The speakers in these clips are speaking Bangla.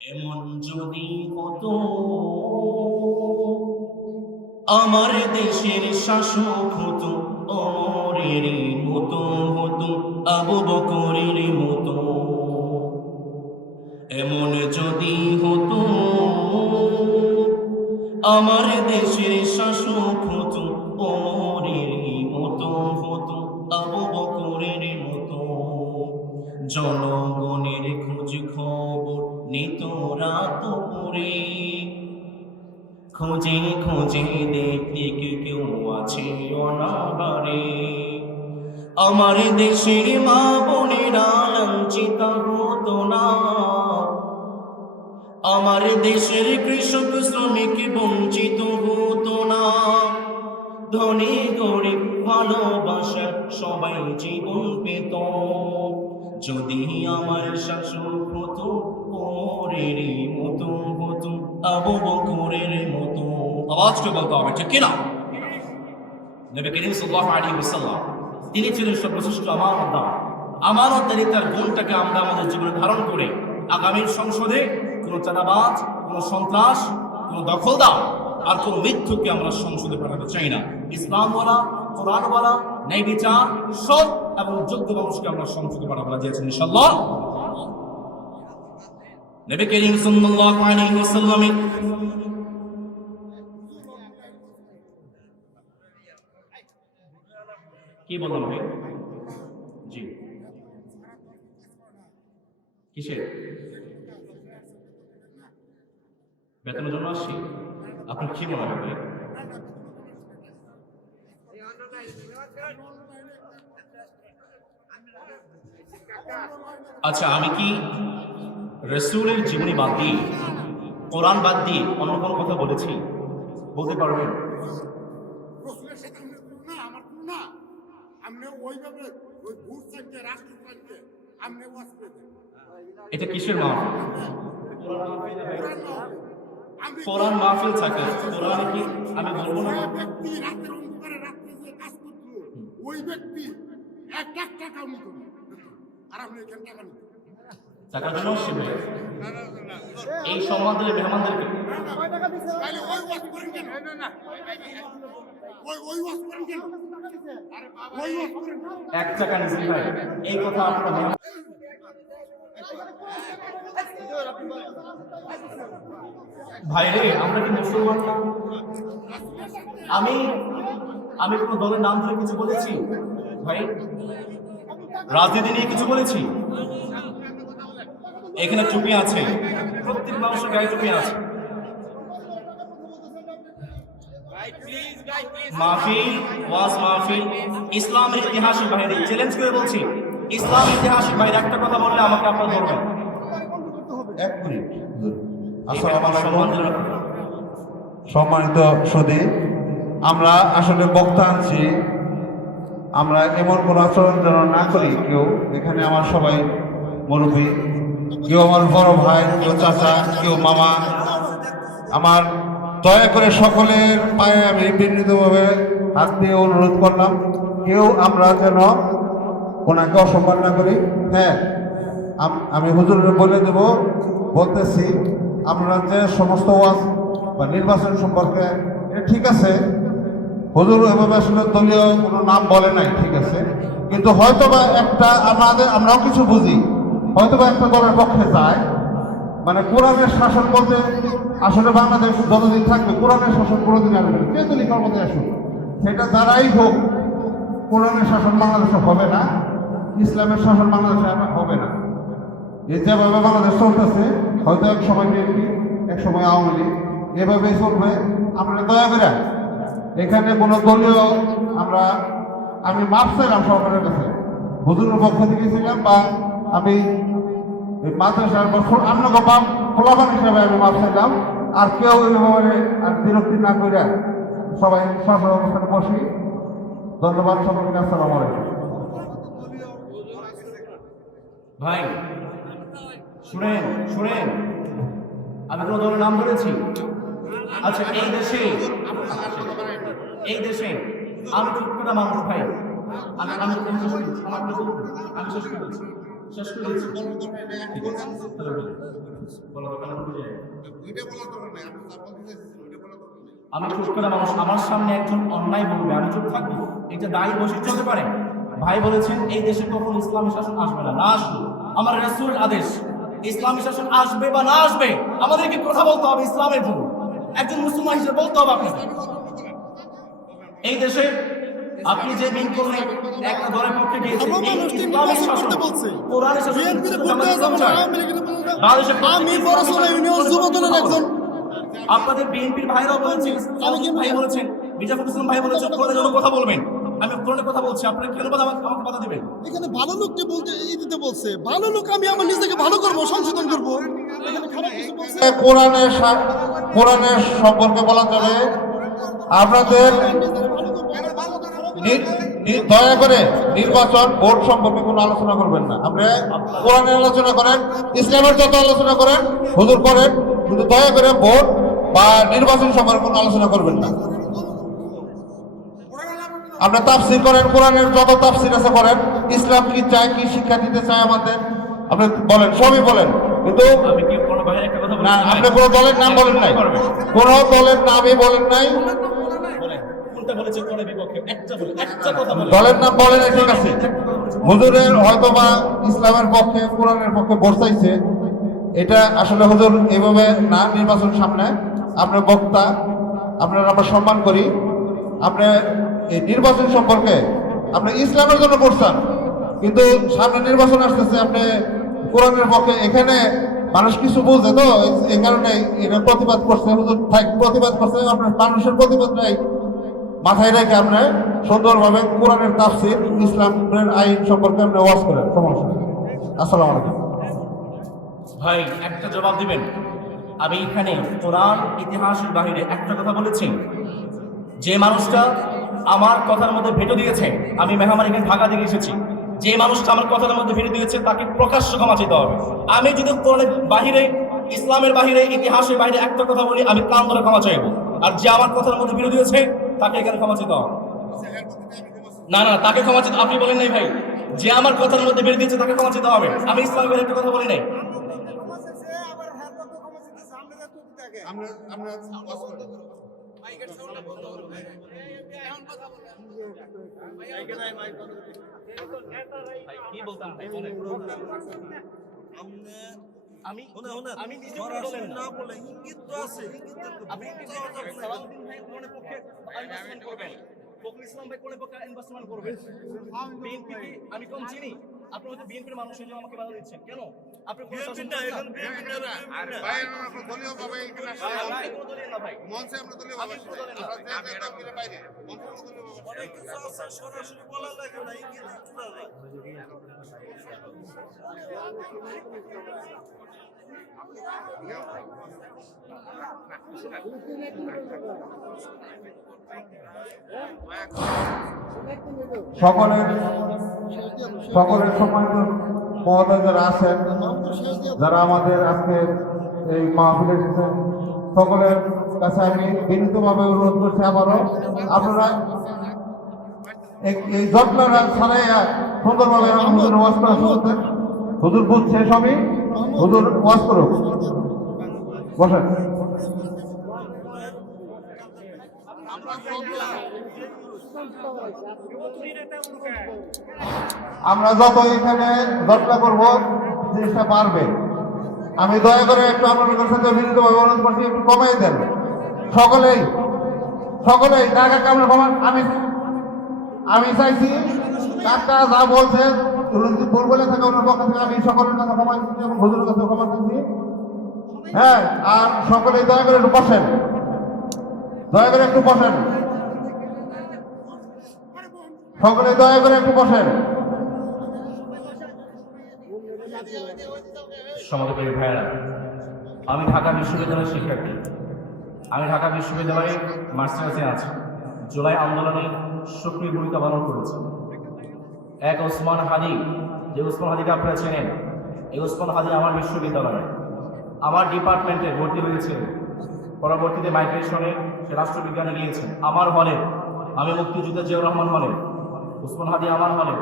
এমন যদি হতো আমার দেশের শাসক হতো ওমরের মতো, হতো আবু বকরের মতো। এমন যদি হতো আমার দেশের শাসক হতো ওমরের মতো, হতো আবু বকরের মতো। জনগণের খোঁজ খবর নিত রাত করে, খোঁজে খোঁজে দেখতে কেউ আছে অনাহারে। আমার দেশের মা বোনেরা লাঞ্ছিত হতো না, আমার দেশের কৃষক শ্রমিক বঞ্চিত হতো না। ধনী গরিব ভালোবাসার সবাই জীবন পেত, যদি আমার শাসক হতো ওমরের মতো, হতো আবু বকরের মতো। আওয়াজ করে বলতে হবে ঠিক কিনা? নবী করিম সাল্লাল্লাহু আলাইহি ওয়াসাল্লাম তিনি ছিলেন সর্বশ্রেষ্ঠ আমানতদার। আমানতদারিতার গুণটাকে আমরা আমাদের জীবনে ধারণ করে আগামীর সংসদে কোনো চাঁদাবাজ, কোনো সন্ত্রাস, কোনো দখলদার আর কোনো মিথ্যুককে আমরা সংসদে পাঠাতে চাই না। ইসলামওয়ালা, কোরআনওয়ালা, ন্যায় বিচার, সৎ এবং যোগ্য মানুষকে আমরা সংসদে পাঠাবো চেয়েছেন ইনশাআল্লাহ। নবী করিম সাল্লাল্লাহু আলাইহি ওয়াসাল্লাম কি বললাম ভাই? জি, কিসের বেতনের জন্য আসছি? আপনার কি মনে হয় ভাই? আচ্ছা, আমি কি রাসূলের জীবনী বাদ দিয়ে, কোরআন বাদ দিয়ে অন্য কোনো কথা বলেছি? বলতে পারবেন? এটা কিসের মাহফিল? কোরআন মাহফিল থাকে, কোরআনে কি আমি বলবো না? ওই ব্যক্তি 1 লাখ টাকা নিত আর আপনি এখানে টাকা নিত টাকার জন্য আসছে। এই সম্মান দিলে মেহমানদেরকে এক টাকা নিচ্ছি ভাই, এই কথা আপনারা ভাইরে, আমরা কি মুসলমান? আমি আমি কোনো দলের নাম ধরে কিছু বলেছি ভাই? রাজনীতি নিয়ে কিছু বলেছি? এখানে টুপি আছে, প্রত্যেক মানুষের গায়ে টুপি আছে। মাহফিল, ওয়াজ মাহফিল ইসলামের ইতিহাসের বাইরে, চ্যালেঞ্জ করে বলছি, ইসলামের ইতিহাসের বাইরে একটা কথা বললে আমাকে আপনারা ধরবেন। 1 মিনিট। আসসালামু আলাইকুম সম্মানিত সুধী, আমরা আসলে বক্তা আনছি, আমরা এমন কোনো আচরণ যেন না করি কেউ। এখানে আমার সবাই মুরব্বী, কেউ আমার বড় ভাই, কেউ চাচা, কেউ মামা। আমার দয়া করে সকলের পায়ে আমি বিনীতভাবে হাত দিয়ে অনুরোধ করলাম, কেউ আমরা যেন ওনাকে অসম্মান না করি। হ্যাঁ, আমি হুজুরের বলে দেব, বলতেছি, আমরা যে সমস্ত ওয়াজ বা নির্বাচন সম্পর্কে ঠিক আছে, হুজুর এভাবে আসলে দলীয় কোনো নাম বলে নাই, ঠিক আছে, কিন্তু হয়তোবা একটা আমরাও কিছু বুঝি, হয়তোবা একটা দলের পক্ষে যায়, মানে কোরআনের শাসন বলতে আসলে বাংলাদেশ যতদিন থাকবে কোরআনের শাসন কোনোদিন আসবে, যে দলই ক্ষমতায় আসুক, সেটা যারাই হোক, কোরআনের শাসন বাংলাদেশে হবে না, ইসলামের শাসন বাংলাদেশে হবে না। এই যেভাবে বাংলাদেশ চলতেছে, হয়তো এক সময় বিএনপি, এক সময় আওয়ামী লীগ, এভাবেই চলবে। আমরা দয়া করে এখানে কোনো দলীয় আমি মাপ চাইলাম সরকারের কাছে, হুজুরের পক্ষ থেকে ছিলাম, বা আমি মাদ্রাসার আপনাকে খোলাবান হিসাবে আমি মাপ চাইলাম। আর কেউ এইভাবে আর বিরক্তি না করে সবাই সরকার অবস্থানে বসি। ধন্যবাদ সকলকে, আসসালামু আলাইকুম। ভাই শুনেন শুনেন, আমি কোনো দলের নাম ধরেছি? আচ্ছা, এই দেশে আমি চুপটা মানুষ ভাই, আমি শেষ করে দিচ্ছি। আমি চুপ করে মানুষ আমার সামনে একজন অন্যায় বলবে আমি চুপ থাকবো, এটা দায়ী বৈশিষ্ট্য হতে পারে? ভাই বলেছেন এই দেশে কখন ইসলামী শাসন আসবে না, না আসবে। আমার রাসূল আদেশ, ইসলামী শাসন আসবে বা না আসবে আমাদেরকে কথা বলতে হবে ইসলামের জন্য, একজন মুসলমান হিসেবে বলতে হবে আপনাকে। এই দেশে আপনি যে দিন করলেন একটা দলের পক্ষে গিয়েছেন, এই ইসলামী শাসন কোরআনের শাসন আমি বড়সড় ইউনিয়ন যুব দলের একজন। আপনাদের বিএনপির ভাইরাও বলেছেন, ভাই বলেছেন, মির্জা ফখরুল ইসলাম ভাই বলেছেন কোরআনের জন্য কথা বলবেন। আমি কোরআনের কথা বলছি, আপনারা কেন আমাকে কথা দিবেন? এখানে ভালো লোককে বলতে দিতে বলছে, ভালো লোক আমি আমার নিজেকে ভালো করব, সংশোধন করব। এখানে খারাপ কিছু বলছে কোরআনের সম্পর্কে বলা যাবে আপনাদের দয়া করে নির্বাচন ভোট সম্পর্কে কোনো আলোচনা করবেন না। আপনারা কোরআনের আলোচনা করেন, ইসলামের যত আলোচনা করেন হুজুর করেন, কিন্তু দয়া করে ভোট বা নির্বাচন সম্পর্কে কোনো আলোচনা করবেন না। আপনি তাফসীর করেন, কোরআনের যত তাফসীর আছে করেন, ইসলাম কি চায়, কি শিক্ষা দিতে চায় আমাদের আপনি বলেন, সবই বলেন, কিন্তু আমি কি কোনো ভাইয়ের একটা কথা না, বলছি? আপনি কোনো দলের নাম বলেন নাই, কোনো দলের নামই বলেন নাই, বলেন কোনটা বলেছে কোরআনের বিপক্ষে, একটা কথা বলেন। দলের নাম বলেন নাই, ঠিক আছে। হুজুরের হয়তো বা ইসলামের পক্ষে কোরআনের পক্ষে ভোট চাইছে, এটা আসলে হুজুর এইভাবে না। নির্বাচন সামনে, আপনার বক্তা, আপনার আমরা সম্মান করি। আপনি এই নির্বাচন সম্পর্কে আপনি ইসলামের জন্য করছেন, কিন্তু সামনে নির্বাচন আসতেছে, আপনি কোরআনের পক্ষে, এখানে মানুষ কিছু বুঝে তো এই কারণে এটা প্রতিবাদ করছে। হুজুর প্রতিবাদ করছে, আপনার মানুষের প্রতিবাদ নাই মাথায় রেখে আপনি সুন্দরভাবে কোরআনের তাফসীর, ইসলামের আইন সম্পর্কে আপনি ওয়াজ করেন, সমস্যা নেই। আসসালামু আলাইকুম। ভাই একটা জবাব দিবেন। আমি এখানে কোরআন ইতিহাসের বাহিরে একটা কথা বলেছি, যে মানুষটা আমার কথার মধ্যে ভেটো দিয়েছে, আমি মেহমান এখানে ঢাকা থেকে এসেছি, যে মানুষটা আমার কথার মধ্যে ভেটো দিয়েছে তাকে প্রকাশ্য ক্ষমা চাইতে হবে। আমি যদি কোরআনের বাহিরে, ইসলামের বাহিরে, ইতিহাসের বাহিরে একটা কথা বলি, আমি কান ধরে ক্ষমা চাইব। আর যে আমার কথার মধ্যে ভেটো দিয়েছে তাকে এখানে ক্ষমা চাইতে হবে। না না, তাকে ক্ষমা চাইতে, আপনি বলেন নাই ভাই, যে আমার কথার মধ্যে বেরিয়ে দিয়েছে তাকে ক্ষমা চাইতে হবে। আমি ইসলামের একটা কথা বলি নাই। কি বলতাম ভাই, বলেন। আমি নিজে না বলে ইঙ্গিত তো আছে, আপনি সালাউদ্দিন ভাই কোনের পক্ষে ইনভেস্টমেন্ট করবেন, ফখরুল ইসলাম ভাই কোনের পক্ষে ইনভেস্টমেন্ট করবেন। বিএনপি কি আমি কম চিনি? আপনি হয়তো বিএনপির মানুষ হিসেবে আমাকে বাধা দিচ্ছেন কেন? আপনি কোন শাসন না, এখন বিএনপি না আর ভাই আমরা দলীয় ভাবে এখানে আসলে ভাই কোন দলীয় না ভাই, মঞ্চে আমরা দলীয় ভাবে আমরা যে দাবির বাইরে মঞ্চে আমরা দলীয় ভাবে অনেক কিছু আছে সরাসরি বলা লাগে না, ইঙ্গিত দিতে হবে। সকলের সম্মানিত মহোদয় যারা আছেন, যারা আমাদের আজকে এই মাহফিলে এসেছেন, সকলের কাছে আমি বিনীতভাবে অনুরোধ করছি, আবারও আপনারা এই যত্নরা ছাড়াইয়া সুন্দরভাবে হুজুর ওয়াজ করা শুরু করতেন। হুজুর বুঝছে সবই, হুজুর ওয়াজ করুক, বসেন। আমরা যত এখানে যাত্রা করব জিনিসটা পারবে। আমি দয়া করে একটু আপনাদের সাথে বিনীতভাবে অনুরোধ করছি, একটু কমাই দেন সকলেই টাকা কামড়ে কমান। আমি চাইছি কাকা যা বলছে ভুল বলে থাকে ওনার পক্ষ থেকে আমি সকলের কাছে ক্ষমা দিচ্ছি এবং হুজুরের কাছে ক্ষমা দিচ্ছি। হ্যাঁ, আর সকলেই দয়া করে একটু বসেন, দয়া করে একটু বসেন, সকলে দয়া করে একটু বসেন। সমাজপ্রিয় ভাইয়েরা, আমি ঢাকা বিশ্ববিদ্যালয়ের শিক্ষার্থী। আমি ঢাকা বিশ্ববিদ্যালয়ে মাস্টার্সে আছি। জুলাই আন্দোলনে সক্রিয় ভূমিকা পালন করেছি। এক ওসমান হাদি, যে ওসমান হাদিকে আপনারা চেনেন, এই ওসমান হাদি আমার বিশ্ববিদ্যালয়ে আমার ডিপার্টমেন্টে ভর্তি হয়েছিল। পরবর্তীতে মাইগ্রেশনে সে রাষ্ট্রবিজ্ঞানে নিয়েছেন। আমার হলে, আমি মুক্তিযোদ্ধা জিয়াউর রহমান হলে, ওসমান হাদি আমার হলে।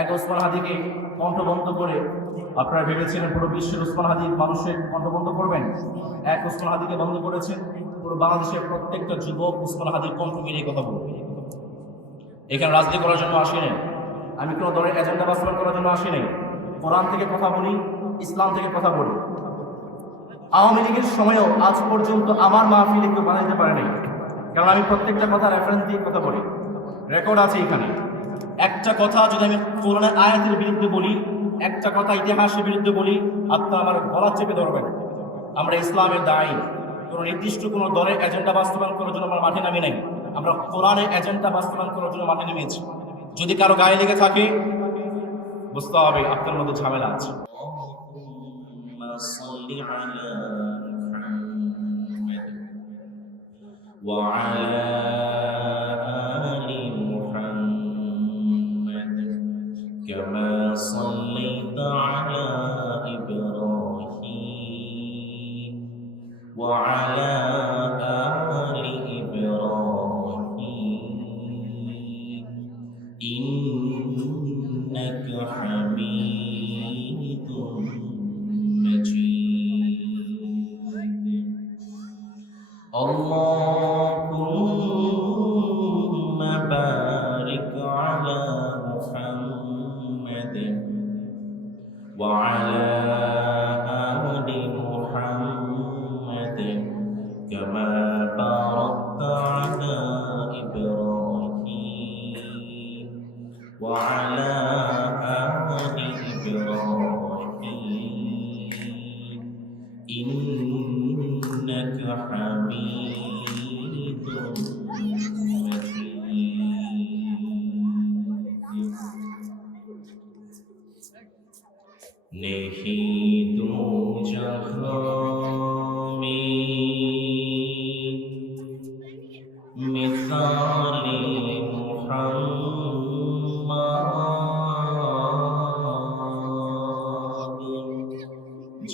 এক ওসমান হাদিকে কণ্ঠবন্ধ করে আপনারা ভেবেছিলেন পুরো বিশ্বের ওসমান হাদি মানুষের কণ্ঠ বন্ধ করবেন? এক ওসমান হাদিকে বন্ধ করেছেন, পুরো বাংলাদেশের প্রত্যেকটা যুবক ওসমান হাদির কণ্ঠ মিলিয়ে কথা বলবে। এখানে রাজনীতি করার জন্য আসেনি, আমি কোনো দলের এজেন্ডা বাস্তবায়ন করার জন্য আসিনি। কোরআন থেকে কথা বলি, ইসলাম থেকে কথা বলি। আওয়ামী লীগের সময়ও আজ পর্যন্ত আমার মাহফিলে কেউ বাধা দিতে পারেনি, কারণ আমি প্রত্যেকটা কথা রেফারেন্স দিয়ে কথা বলি, রেকর্ড আছে এখানে। একটা কথা যদি আমি কোরআনের আয়াতের বিরুদ্ধে বলি, একটা কথা ইতিহাসের বিরুদ্ধে বলি, আপনারা আমার গলা চেপে ধরবেন। আমরা ইসলামের দায়ী, কোনো নির্দিষ্ট কোনো দলের এজেন্ডা বাস্তবায়ন করার জন্য আমরা মাঠে নামি নাই, আমরা কোরআনের এজেন্ডা বাস্তবায়ন করার জন্য মাঠে নেমেছি। যদি কারো গায়ে লেগে থাকে বুঝতে হবে আপনার মধ্যে ঝামেলা আছে। وعلى آل محمد كما صليت على إبراهيم وعلى آل إبراهيم إنك حميد مجيد. اللهم بارك على محمد وعلى آل محمد كما باركت على إبراهيم وعلى آل إبراهيم إنك حميد مجيد. नहीं दो जहां में मिसाले मुहम्मद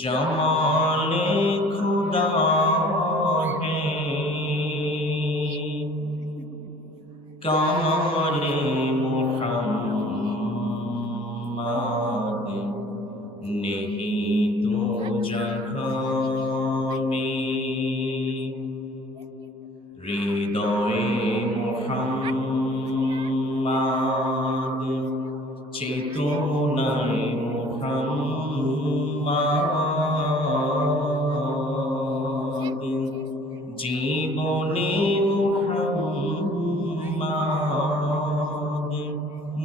जमाले खुदा है काले मुहम्मद नहीं दो जहां में হৃদয়ে মুহাম্মদ চেতনায় মুহাম্মদ জীবনে মুহাম্মদ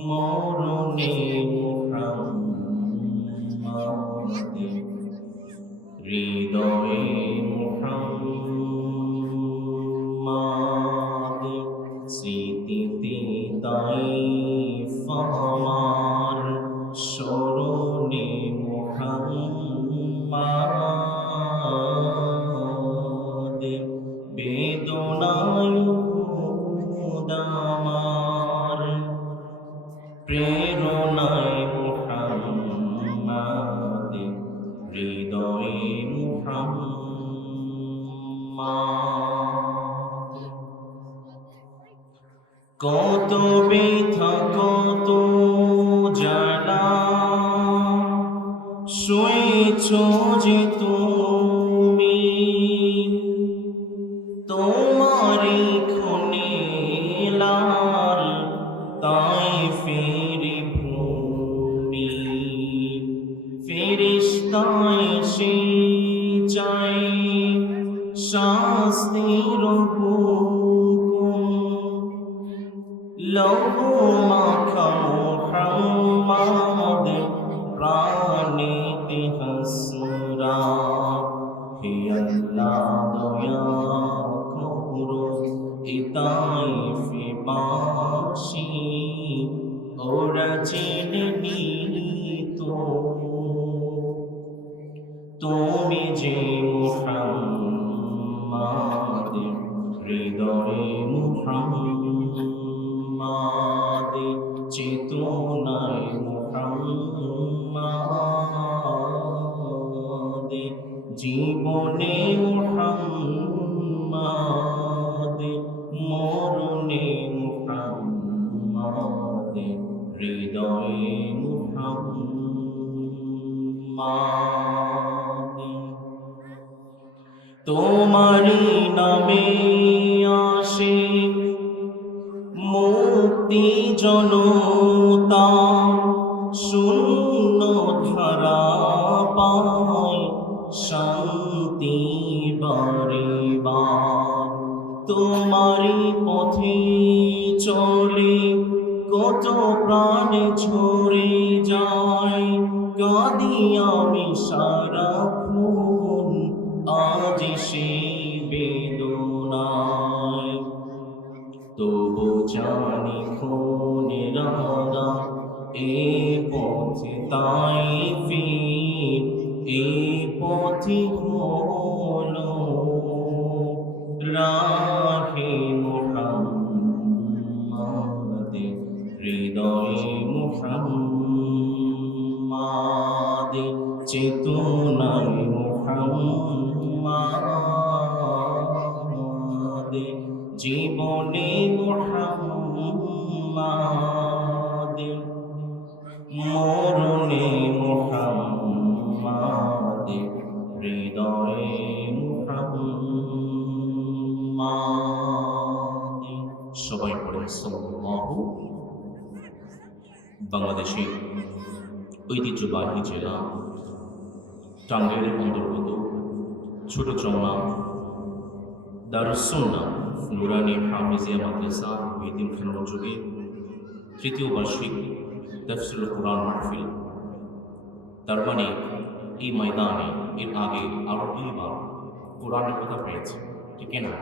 মরণে মুহাম্মদ হৃদয়ে মুহাম্মদ স্মৃতিতে তাইফ আমার স্মরণে মুহাম্মদ বেদনায় খুদ আমার প্রেরণায় মুহাম্মদ হৃদয়ে মুহাম্মদ কত ব্যথা কত জ্বালা সয়েছ যে তুমি তোমারই খুনে লাল তাইফের ভূমি ফেরেশতায় সে চাই শাস্তির হুকুম লৌহ মাখা মুহাম্মদ প্রাণীতে হাসরা হে আল্লাহ দয়া করো এ তাইফে বাসী ওরা চেনেনি তো তুমি যে মুহাম্মদ হৃদয়ে মুহাম্মদ চেতনায় মুহাম্মদ জীবনে মুহাম্মদ মরণে মুহাম্মদ হৃদয়ে মুহাম্মদ তোমারি নামে আসে মুক্তি জনতা, শূন্য ধারা পায় শান্তি বারিবার। তোমারি পথে চলে কত প্রাণ ঝরে যায়, কাঁদি আমি সারাক্ষণ আজ সেই বেদনায়। তবু জানি খুনে রাঙা এ পথে তাই ফির, এ পথে হলো রাহে মুহাম্মাদ, হৃদয়ে মুহাম্মাদ, চেতনায় মুহাম্মাদ, জীবনে মুহাম্মাদ, মরণে মুহাম্মাদ, হৃদয়ে মুহাম্মাদ। সবাই পড়েন সাল্লাল্লাহু। বাংলাদেশের ঐতিহ্যবাহী জেলা টাঙ্গাইলের অন্তর্গত ছোট চৌনা দারুস সুন্নাহ নুরানি হাফিজিয়া মাদ্রাসা এতিমখানার যুগে তৃতীয় বার্ষিক তাফসীরুল কুরআন মাহফিল। তার মানে এই ময়দানে এর আগে আরো 2 বার কোরআনের কথা পেয়েছে, ঠিক না?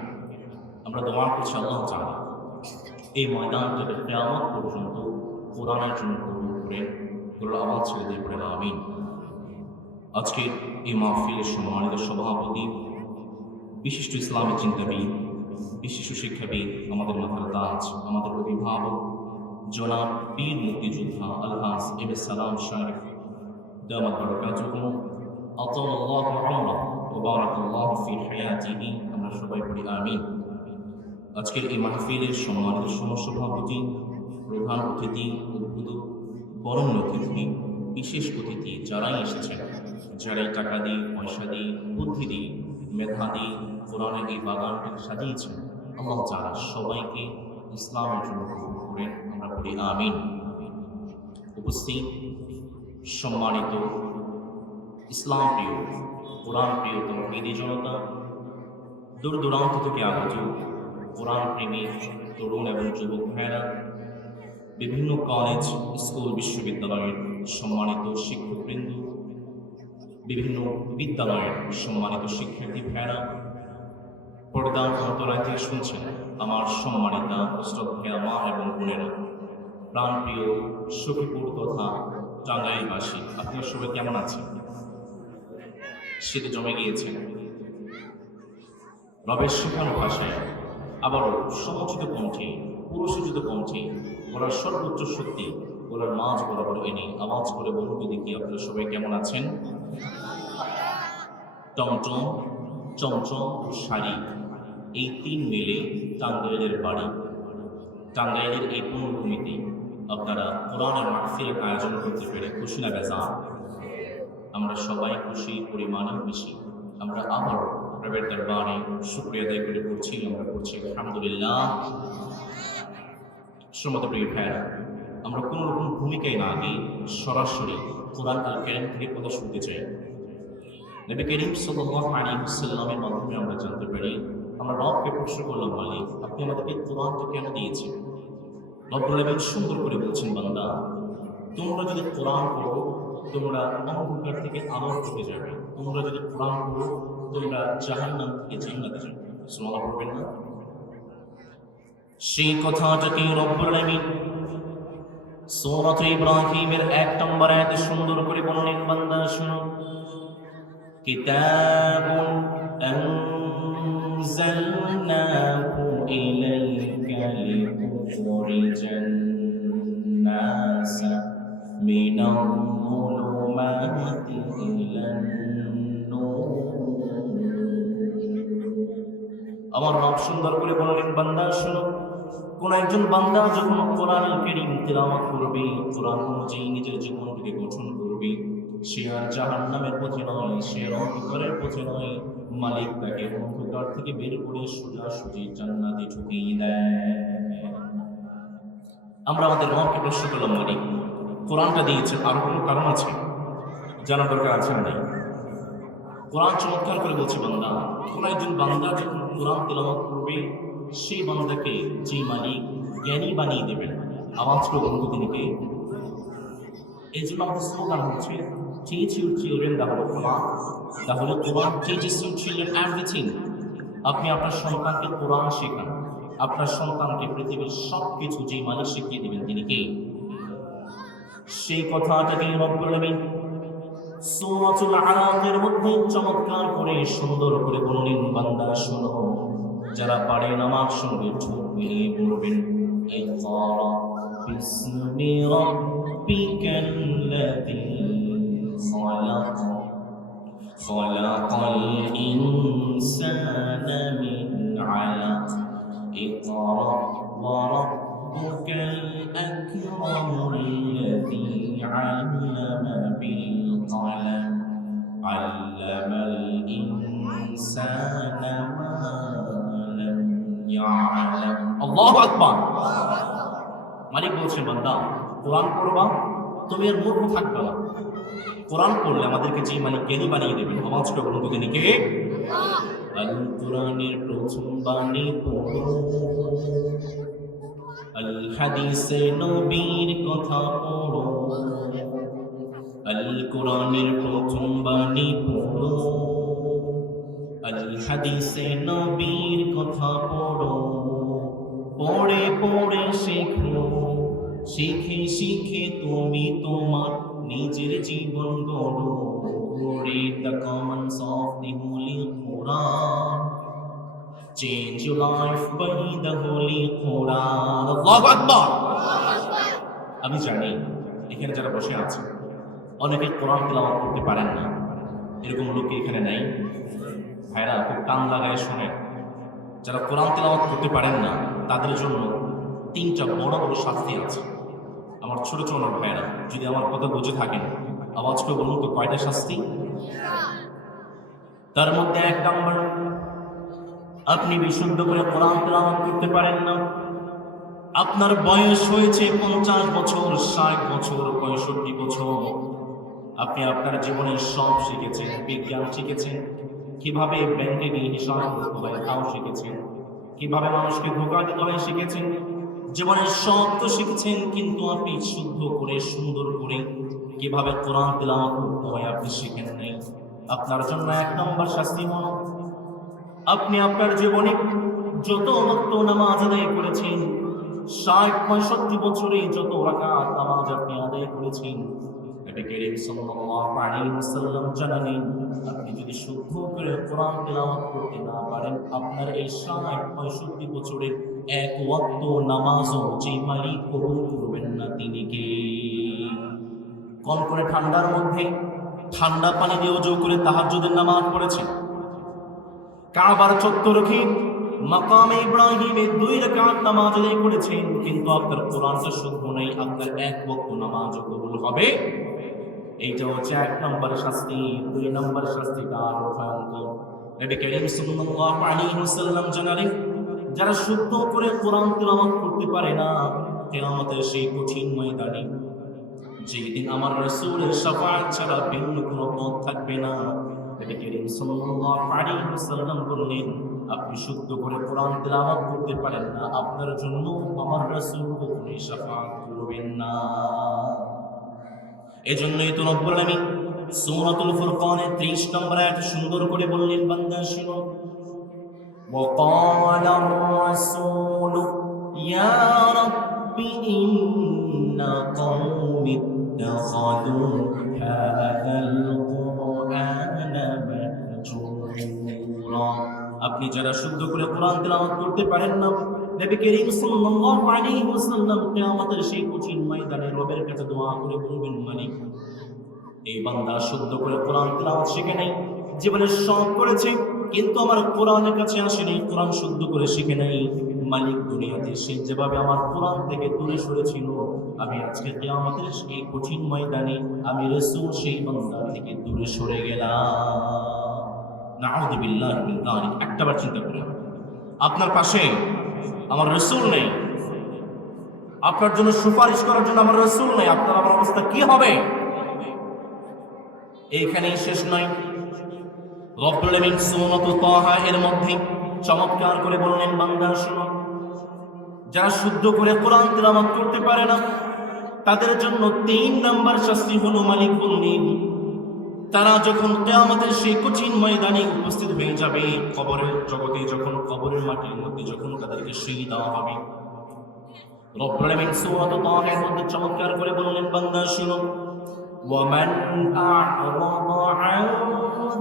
আমরা দোয়া করছি আল্লাহ তাআলা এই ময়দানটাকে কিয়ামত পর্যন্ত কোরআনের জন্য কবুল করে কোরআন আওয়াজ ছেড়ে দিয়ে পড়েন আমিন। আজকে এই মাহফিলের সম্মানিত সভাপতি, বিশিষ্ট ইসলামী চিন্তাবিদ, বিশিষ্ট শিক্ষাবিদ, আমাদের মাথার তাজ, আমাদের অভিভাবক জনাব বীর মুক্তিযোদ্ধা আলহাজ এম এস সালাম শারিফ দামাত বারাকাতুহু, আতাল্লাহু উমরাহ ওয়া বারাকাল্লাহু ফি হায়াতিহি। আমরা সবাই পড়ি আমিন। আজকের এই মাহফিলের সম্মানিত সভাপতি, প্রধান অতিথি, উদ্বোধক, বরণ্য অতিথি, বিশেষ অতিথি যারাই এসেছেন, যারাই টাকা দিয়ে, পয়সা দিয়ে, বুদ্ধি দিয়ে, মেধা দিয়ে কোরআনের এই বাগানটাকে সাজিয়েছেন, আল্লাহ তাআলা সবাইকে ইসলামের জন্য কবুল করেন। আমরা বলি আমিন। উপস্থিত সম্মানিত ইসলাম প্রিয়, কোরআন প্রিয় তৌহিদি জনতা, দূর দূরান্ত থেকে আগত কোরআন প্রেমিক তরুণ এবং যুবক ভাইয়েরা, বিভিন্ন কলেজ, স্কুল, বিশ্ববিদ্যালয়ের সম্মানিত শিক্ষকবৃন্দ, বিভিন্ন বিদ্যালয়ের সম্মানিত শিক্ষার্থী ভাইয়েরা, পর্দার অন্তরায় থেকে শুনছেন আমার সম্মানিতা শ্রদ্ধেয়া মা এবং বোনেরা, প্রাণপ্রিয় সখীপুর তথা টাঙ্গাইলবাসী, আপনারা সবাই কেমন আছেন? শীতে জমে গিয়েছেন। রবের শেখানো ভাষায় আবারও সমুচিত কণ্ঠে, পুরুষোচিত কণ্ঠে, বলার সর্বোচ্চ শক্তি, বলার মাঝ বরাবর এনে আওয়াজ করে বলতে দেখি আপনারা সবাই কেমন আছেন? টমটম, চমচম ও শাড়ি, এই 3 মিলে টাঙ্গাইলের বাড়ি। টাঙ্গাইলের এই পূর্ণভূমিতে আপনারা কোরআনের মাহফিলের আয়োজন করতে পেরে খুশি না বেজার? আমরা সবাই খুশি, পরিমাণে বেশি। আমরা আবার রবের দরবারে শুকরিয়া আদায় করে পড়ছি, আমরা পড়ছি আলহামদুলিল্লাহ। শ্রমত প্রিয় ভাইয়েরা, আমরা কোনো রকম ভূমিকায় না গিয়ে সরাসরি কোরআন আল কারীম থেকে কথা শুনতে চাই। নবী করিম সাল্লাল্লাহু আলাইহি ওয়াসাল্লামের মাধ্যমে আমরা জানতে পারি, আমরা রবকে প্রশ্ন করলাম, মালিক আপনি আমাদেরকে কোরআনটা কেন দিয়েছেন? রব্বুল আলামিন সুন্দর করে বলছেন, বান্দা তোমরা যদি কোরআন পড়ো তোমরা অন্ধকার থেকে আলোর দিকে যাবে, তোমরা যদি কোরআন পড়ো তোমরা জাহান্নাম থেকে জান্নাতে যাবে। সুবহানাল্লাহ পড়বেন না? সেই কথাটাকে রব্বুল আলামিন সূরা ইব্রাহিমের 1 নম্বর আয়াতে সুন্দর করে বললেন, বান্দা শুনো, কিতাবুন আনজালনাহু ইলাইকা লিতুখরিজান নাসা মিনাল যুলুমাতি ইলান নূর। আমার রব সুন্দর করে বললেন, বান্দা শোনো, কোন একজন বান্দা যখন কোরআনুল কারীম তিলাওয়াত করবে, কোরআন অনুযায়ী নিজের জীবনকে গঠন করবে, সে আর জাহান্নামের পথে নয়, সে আর অন্ধকারের পথে নয়। মালিক তাকে অন্ধকার থেকে বের করে সোজাসুজি জান্নাতে ঢুকিয়ে দেয়। আমরা আমাদের রবকে প্রশ্ন করলাম, মালিক কোরআনটা দিয়েছেন, আরো কোনো কারণ আছে? জানার দরকার আছে না নাই? কোরআন চমৎকার করে বলছে, বান্দা, কোন একজন বান্দা যখন কোরআন তেলাওয়াত করবে, সেই বান্দাকে যে মালিক জ্ঞানী বানিয়ে দেবেন, আওয়াজ করে বন্ধু তিনি কে? এই জন্য আমাদের স্লোগান হচ্ছে, teach your children the whole Quran, তাহলে কোরআন teaches your children everything। আপনি আপনার সন্তানকে কোরআন শেখান, আপনার সন্তানকে পৃথিবীর সবকিছু যে মালিক শিখিয়ে দিবেন তিনি কে? সেই কথাটাকে রব্বুল আলামিন সূরাতুল আরাফের মধ্যে চমৎকার করে সুন্দর করে বললেন, বান্দা শোনো, যারা পারেন আমার সঙ্গে ঠোঁট মিলিয়ে বলবেন, ইকরা বিসমি রাব্বিকাল্লাযী খালাক খালাকাল ইনসানা মিন আলাক ইকরা ওয়া রাব্বুকাল আকরামুল্লাযী আল্লামা বিল কলম আল্লামাল ইনসানা মা লাম ইয়ালাম। আল্লাহু আকবার। মালিক বলছেন, বান্দা কোরআন পড়বা, তুমি আর মূর্খ থাকবে না। কোরআন পড়লে আমাদেরকে যে মালিক জ্ঞানী বানিয়ে দেবেন, আওয়াজ করে বলুন তো তিনি কে? আল কোরআনের প্রথম বাণী পড়ো, আল হাদিসে নবীর কথা পড়ো, আল কোরআনের প্রথম বাণী পড়ো, আল হাদিসে নবীর কথা পড়ো, পড়ে পড়ে শেখো, শিখে শিখে তুমি তোমার নিজের জীবন গড়ো। Read the comments of the Holy Quran, change your life by the Holy Quran. Allahu Akbar. আমি জানি এখানে যারা বসে আছে অনেকে কোরআন তেলাওয়াত করতে পারেন না, এরকম লোক এখানে নাই? ভাইরা খুব কান লাগায় শোনেন, যারা কোরআন তেলাওয়াত করতে পারেন না তাদের জন্য তিনটা বড় বড় শাস্তি আছে। আমার ছোট ছোট ভাইরা যদি আমার কথা বুঝে থাকেন, আওয়াজ করে বলুন তো কয়টা শাস্তি? তার মধ্যে এক নম্বর, আপনি বিশুদ্ধ করে কোরআন তেলাওয়াত করতে পারেন না, আপনার বয়স হয়েছে 50 বছর, 60 বছর, 65 বছর, আপনি আপনার জীবনে সব শিখেছেন, বিজ্ঞান শিখেছেন, কিভাবে ব্যাংকে গিয়ে হিসাব করতে হয় তাও শিখেছেন, কিভাবে মানুষকে ধোঁকা দিতে হয় শিখেছেন, জীবনের সব তো শিখেছেন, কিন্তু আপনি শুদ্ধ করে সুন্দর করে কিভাবে কোরআন তেলাওয়াত করতে হয় আপনি শিখেন নাই। আপনার জন্য এক নম্বর শাস্তি হলো, আপনি আপনার জীবনে যত ওয়াক্ত নামাজ আদায় করেছেন, 60-65 বছরে যত রাকাত নামাজ আপনি আদায় করেছেন, নবী করিম সাল্লাল্লাহু আলাইহি ওয়াসাল্লাম জানালেন, আপনি যদি শুদ্ধ করে কোরআন তেলাওয়াত করতে না পারেন, আপনার এই 60-65 বছরের এক ওয়াক্ত নামাজও যে মালিক কবুল করবেন না তিনি কে? কনকনে ঠান্ডার মধ্যে ঠান্ডা পানি দিয়ে ওযু করে তাহাজ্জুদের নামাজ পড়েছেন, কাবার চত্বরে মাকামে ইব্রাহিমে 2 রাকাত নামাজ আদায় করেছেন, কিন্তু আপনার কোরআনটা শুদ্ধ নেই, আপনার এক ওয়াক্ত নামাজও কবুল হবে? এইটা হচ্ছে এক নম্বর শাস্তি। 2 নম্বর শাস্তিটা আরো ভয়ঙ্কর। নবী করিম সাল্লাল্লাহু আলাইহি ওয়াসাল্লাম জানালেন, যারা শুদ্ধ করে কোরআন তেলাওয়াত করতে পারে না, কিয়ামতের সেই কঠিন ময়দানে যেদিন আমার রাসূলের শাফাআত ছাড়া ভিন্ন কোনো পথ থাকবে না, নবী করিম সাল্লাল্লাহু আলাইহি ওয়াসাল্লাম বললেন, আপনি শুদ্ধ করে কোরআন তেলাওয়াত করতে পারেন না, আপনার জন্য আমার রাসূল কখনোই শাফাআত করবেন না। এজন্যই তো রব্বুল আলামিন সূরাতুল ফুরকানের 30 নম্বর আয়াত সুন্দর করে বললেন, বান্দা শুনো, وقال الرسول يا رب إن قومي اتخذوا هذا القرآن مهجورا। আপনি যারা শুদ্ধ করে কোরআন তেলাওয়াত করতে পারেন না, নবী করিম সাল্লাল্লাহু আলাইহি ওয়াসাল্লাম কিয়ামতের সেই কঠিন ময়দানে রবের কাছে দোয়া করে বলবেন, মালিক এই বান্দা শুদ্ধ করে কোরআন তেলাওয়াত শিখে নাই, জীবনে সব করেছে কিন্তু আমার কোরআনের কাছে আসেনি, কোরআন শুদ্ধ করে শিখে নাই, মালিক দুনিয়াতে সে যেভাবে আমার কোরআন থেকে দূরে সরেছিল, আমি আজকে কিয়ামতের এই কঠিন ময়দানে আমি রাসূল সেই বান্দা থেকে দূরে সরে গেলাম। নাউযু বিল্লাহি মিন যালিক। একটাবার চিন্তা করুন, আপনার পাশে আমার রাসূল নেই, আপনার জন্য সুপারিশ করার জন্য আমার রাসূল নেই, আপনার আমার অবস্থা কি হবে? এইখানেই শেষ নয়, রব্বুল আলামিন সূরাত তাহা এর মধ্যে চমৎকার করে বললেন, বান্দা শোনো, যারা শুদ্ধ করে কোরআন তেলাওয়াত করতে পারে না তাদের জন্য 3 নাম্বার শাস্তি হলো, মালিক বললেন তারা যখন কিয়ামতের সেই কঠিন ময়দানে উপস্থিত হয়ে যাবে, কবরের জগতে যখন কবরের মাটির মধ্যে যখন তাদেরকে শুইয়ে দেওয়া হবে, রব্বুল আলামিন সূরাত তাহা এর মধ্যে চমৎকার করে বললেন, বান্দা শোনো, وَمَنْ أَعْرَضَ عَنْ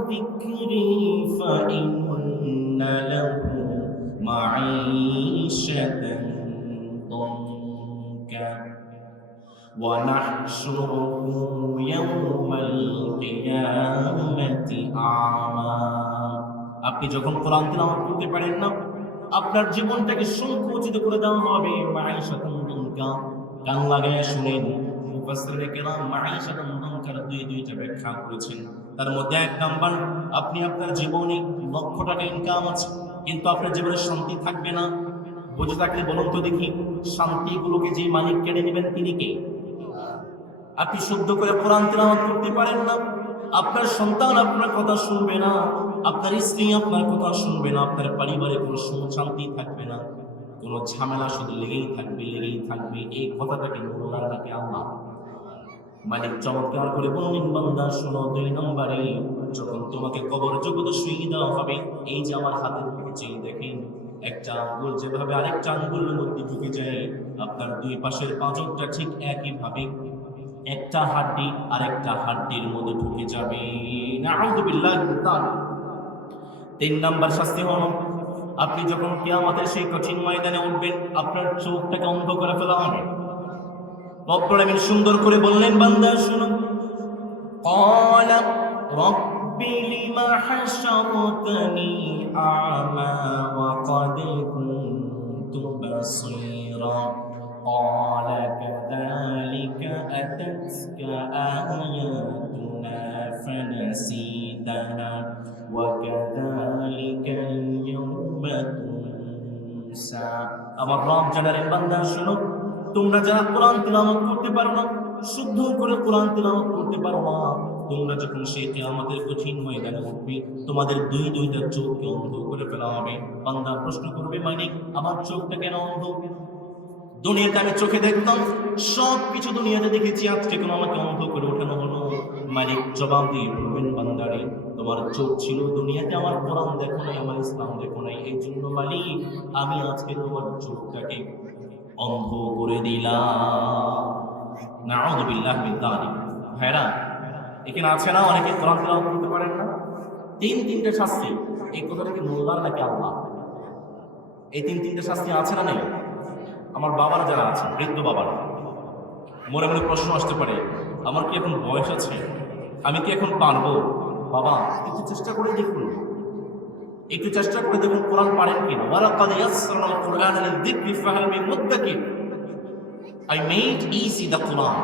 ذِكْرِي فَإِنَّ لَهُ مَعِيشَةً ضَنكًا وَنَحْشُرُهُ يَوْمَ الْقِيَامَةِ أَعْمَى। আপনি যখন কোরআন তেলাওয়াত করতে পারেন না, আপনার জীবনটাকে সংকুচিত করে দেওয়া হবে, মাঈশাতান দানকা। কান লাগায়া শুনেন, মুফাসসিরে কেরাম মাঈশাতান দানকার দুইটা ব্যাখ্যা করেছেন। তার মধ্যে 1 নাম্বার, আপনি আপনার জীবনে লক্ষ টাকা ইনকাম আছে কিন্তু আপনার জীবনে শান্তি থাকবে না। বুঝে থাকলে বলুন তো দেখি, শান্তিগুলোকে যে মালিক কেড়ে নেবেন তিনি কে? আপনি শুদ্ধ করে কোরআন তেলাওয়াত করতে পারেন না, আপনার সন্তান আপনার কথা শুনবে না, আপনার স্ত্রী আপনার কথা শুনবে না, আপনার পরিবারে কোনো শান্তি থাকবে না, কোনো ঝামেলা শুধু লেগেই থাকবে। এই কথাটাকে বলার নাকি আল্লাহ? মালিক চমৎকার করে বললেন, বান্দা শোনো, 2 নম্বরে যখন তোমাকে কবর জগতে শুইয়ে দেওয়া হবে, এই যে আমার হাতের দিকে চেয়ে দেখেন, একটা আঙ্গুল যেভাবে আরেকটা আঙ্গুলের মধ্যে ঢুকে যায়, আপনার 2 পাশের পাঁজরটা ঠিক একইভাবে একটা হাড্ডি আরেকটা হাড্ডির মধ্যে ঢুকে যাবে। নাউযু বিল্লাহি মিন যালিক। 3 নাম্বার শাস্তি হলো, আপনি যখন কিয়ামতের সেই কঠিন ময়দানে উঠবেন, আপনার চোখটাকে অন্ধ করে ফেলা হবে। রব্বুল আলামিন সুন্দর করে বললেন, বান্দা শুনো, ক্বালা রাব্বি লিমা হাশারতানি আ'মা ওয়া ক্বাদ কুনতু বাসীরা ক্বালা কাযালিকা আতাতকা আয়াতুনা ফানাসিতাহা ওয়া কাযালিকা আল-ইয়াওমা তুনসা। আমার রব জানালেন, বান্দা শুনো, তোমরা যারা কোরআন তেলাওয়াত করতে পারো না, শুদ্ধ করে কোরআন তেলাওয়াত করতে পারো না, তোমরা যখন সেই কিয়ামতের কঠিন ময়দানে উঠবে, তোমাদের দুইটা চোখকে অন্ধ করে ফেলা হবে। বান্দা প্রশ্ন করবে, মালিক আমার চোখটা কেন অন্ধ? দুনিয়াতে আমি চোখে দেখতাম, সব কিছু দুনিয়াতে দেখেছি, আজকে কেন আমাকে অন্ধ করে ওঠানো হলো? মালিক জবাব দিয়ে বলবেন, বান্দারে তোমার চোখ ছিল দুনিয়াতে, আমার কোরআন দেখো নাই, আমার ইসলাম দেখো নাই, এই জন্য মালিক আমি আজকে তোমার চোখটাকে অন্ধ করে দিলাম। নাউযু বিল্লাহি মিন যালিক। ভাইরা, এখানে আছে না অনেকে কোরআন তেলাওয়াত করতে পারেন না, 3টা শাস্তি। এই কথাটা কি মোল্লার নাকি আল্লাহ? এই 3টা শাস্তি আছে না নেই? আমার বাবারা যারা আছেন, বৃদ্ধ বাবারা, মনে মনে প্রশ্ন আসতে পারে, আমার কি এখন বয়স আছে? আমি কি এখন পারবো? বাবা, একটু চেষ্টা করে দেখুন, কোরআন পারেন কিনা। ওয়ালাকাদ ইয়াসসারনাল কুরআনা লিয-যিকরি ফাহাল মিন মুদ্দাকির। I made easy the Quran,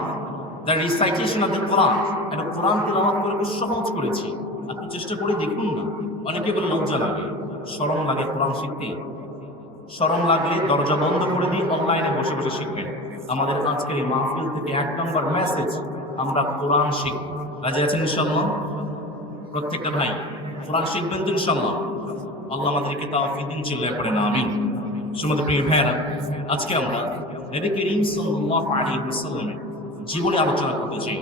the recitation of the Quran. আমি কোরআন তেলাওয়াত করে খুব সহজ করেছি, আপনি চেষ্টা করে দেখুন না। অনেকে বলে লজ্জা লাগে, শরম লাগে কোরআন শিখতে। শরম লাগলে দরজা বন্ধ করে দিয়ে অনলাইনে বসে বসে শিখবেন। আমাদের আজকের এই মাহফিল থেকে 1 নম্বর মেসেজ, আমরা কোরআন শিখব। রাজি আছেন ইনশাআল্লাহ? প্রত্যেকটা ভাই কোরআন শিখবেন তো ইনশাআল্লাহ? আল্লাহ আমাদেরকে তাওফিক দিন, চিল্লায় পড়েন আমিন। সুমধুর প্রিয় ভাইরা, আজকে আমরা নবী করিম সাল্লাল্লাহু আলাইহি ওয়াসাল্লামের জীবনে আলোচনা করতে চাই,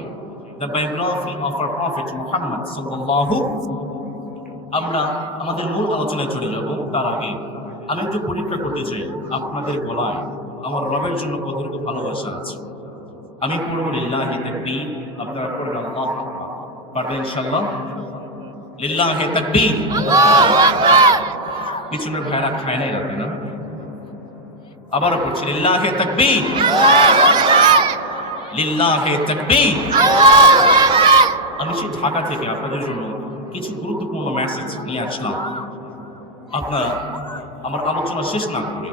the biography of our prophet Muhammad সাল্লাল্লাহু। আমরা আমাদের মূল আলোচনায় চলে যাব, তার আগে আমি একটু পরীক্ষা করতে চাই আপনাদের গলায় আমার রবের জন্য কতটুকু ভালোবাসা আছে। আমি পড়ব লিল্লাহি তাকবীর, আপনারা পড়বেন আল্লাহু আকবার। পারবেন ইনশাআল্লাহ? লিল্লাহি তাকবীর, আল্লাহু আকবার। পিছনের ভাইরা খায় নাই রাতে না? আবারও পড়ছি, লিল্লাহি তাকবীর, আল্লাহু আকবার, লিল্লাহি তাকবীর, আল্লাহু আকবার। আমি সেই ঢাকা থেকে আপনাদের জন্য কিছু গুরুত্বপূর্ণ মেসেজ নিয়ে আসলাম। আপনারা আমার আলোচনা শেষ না করে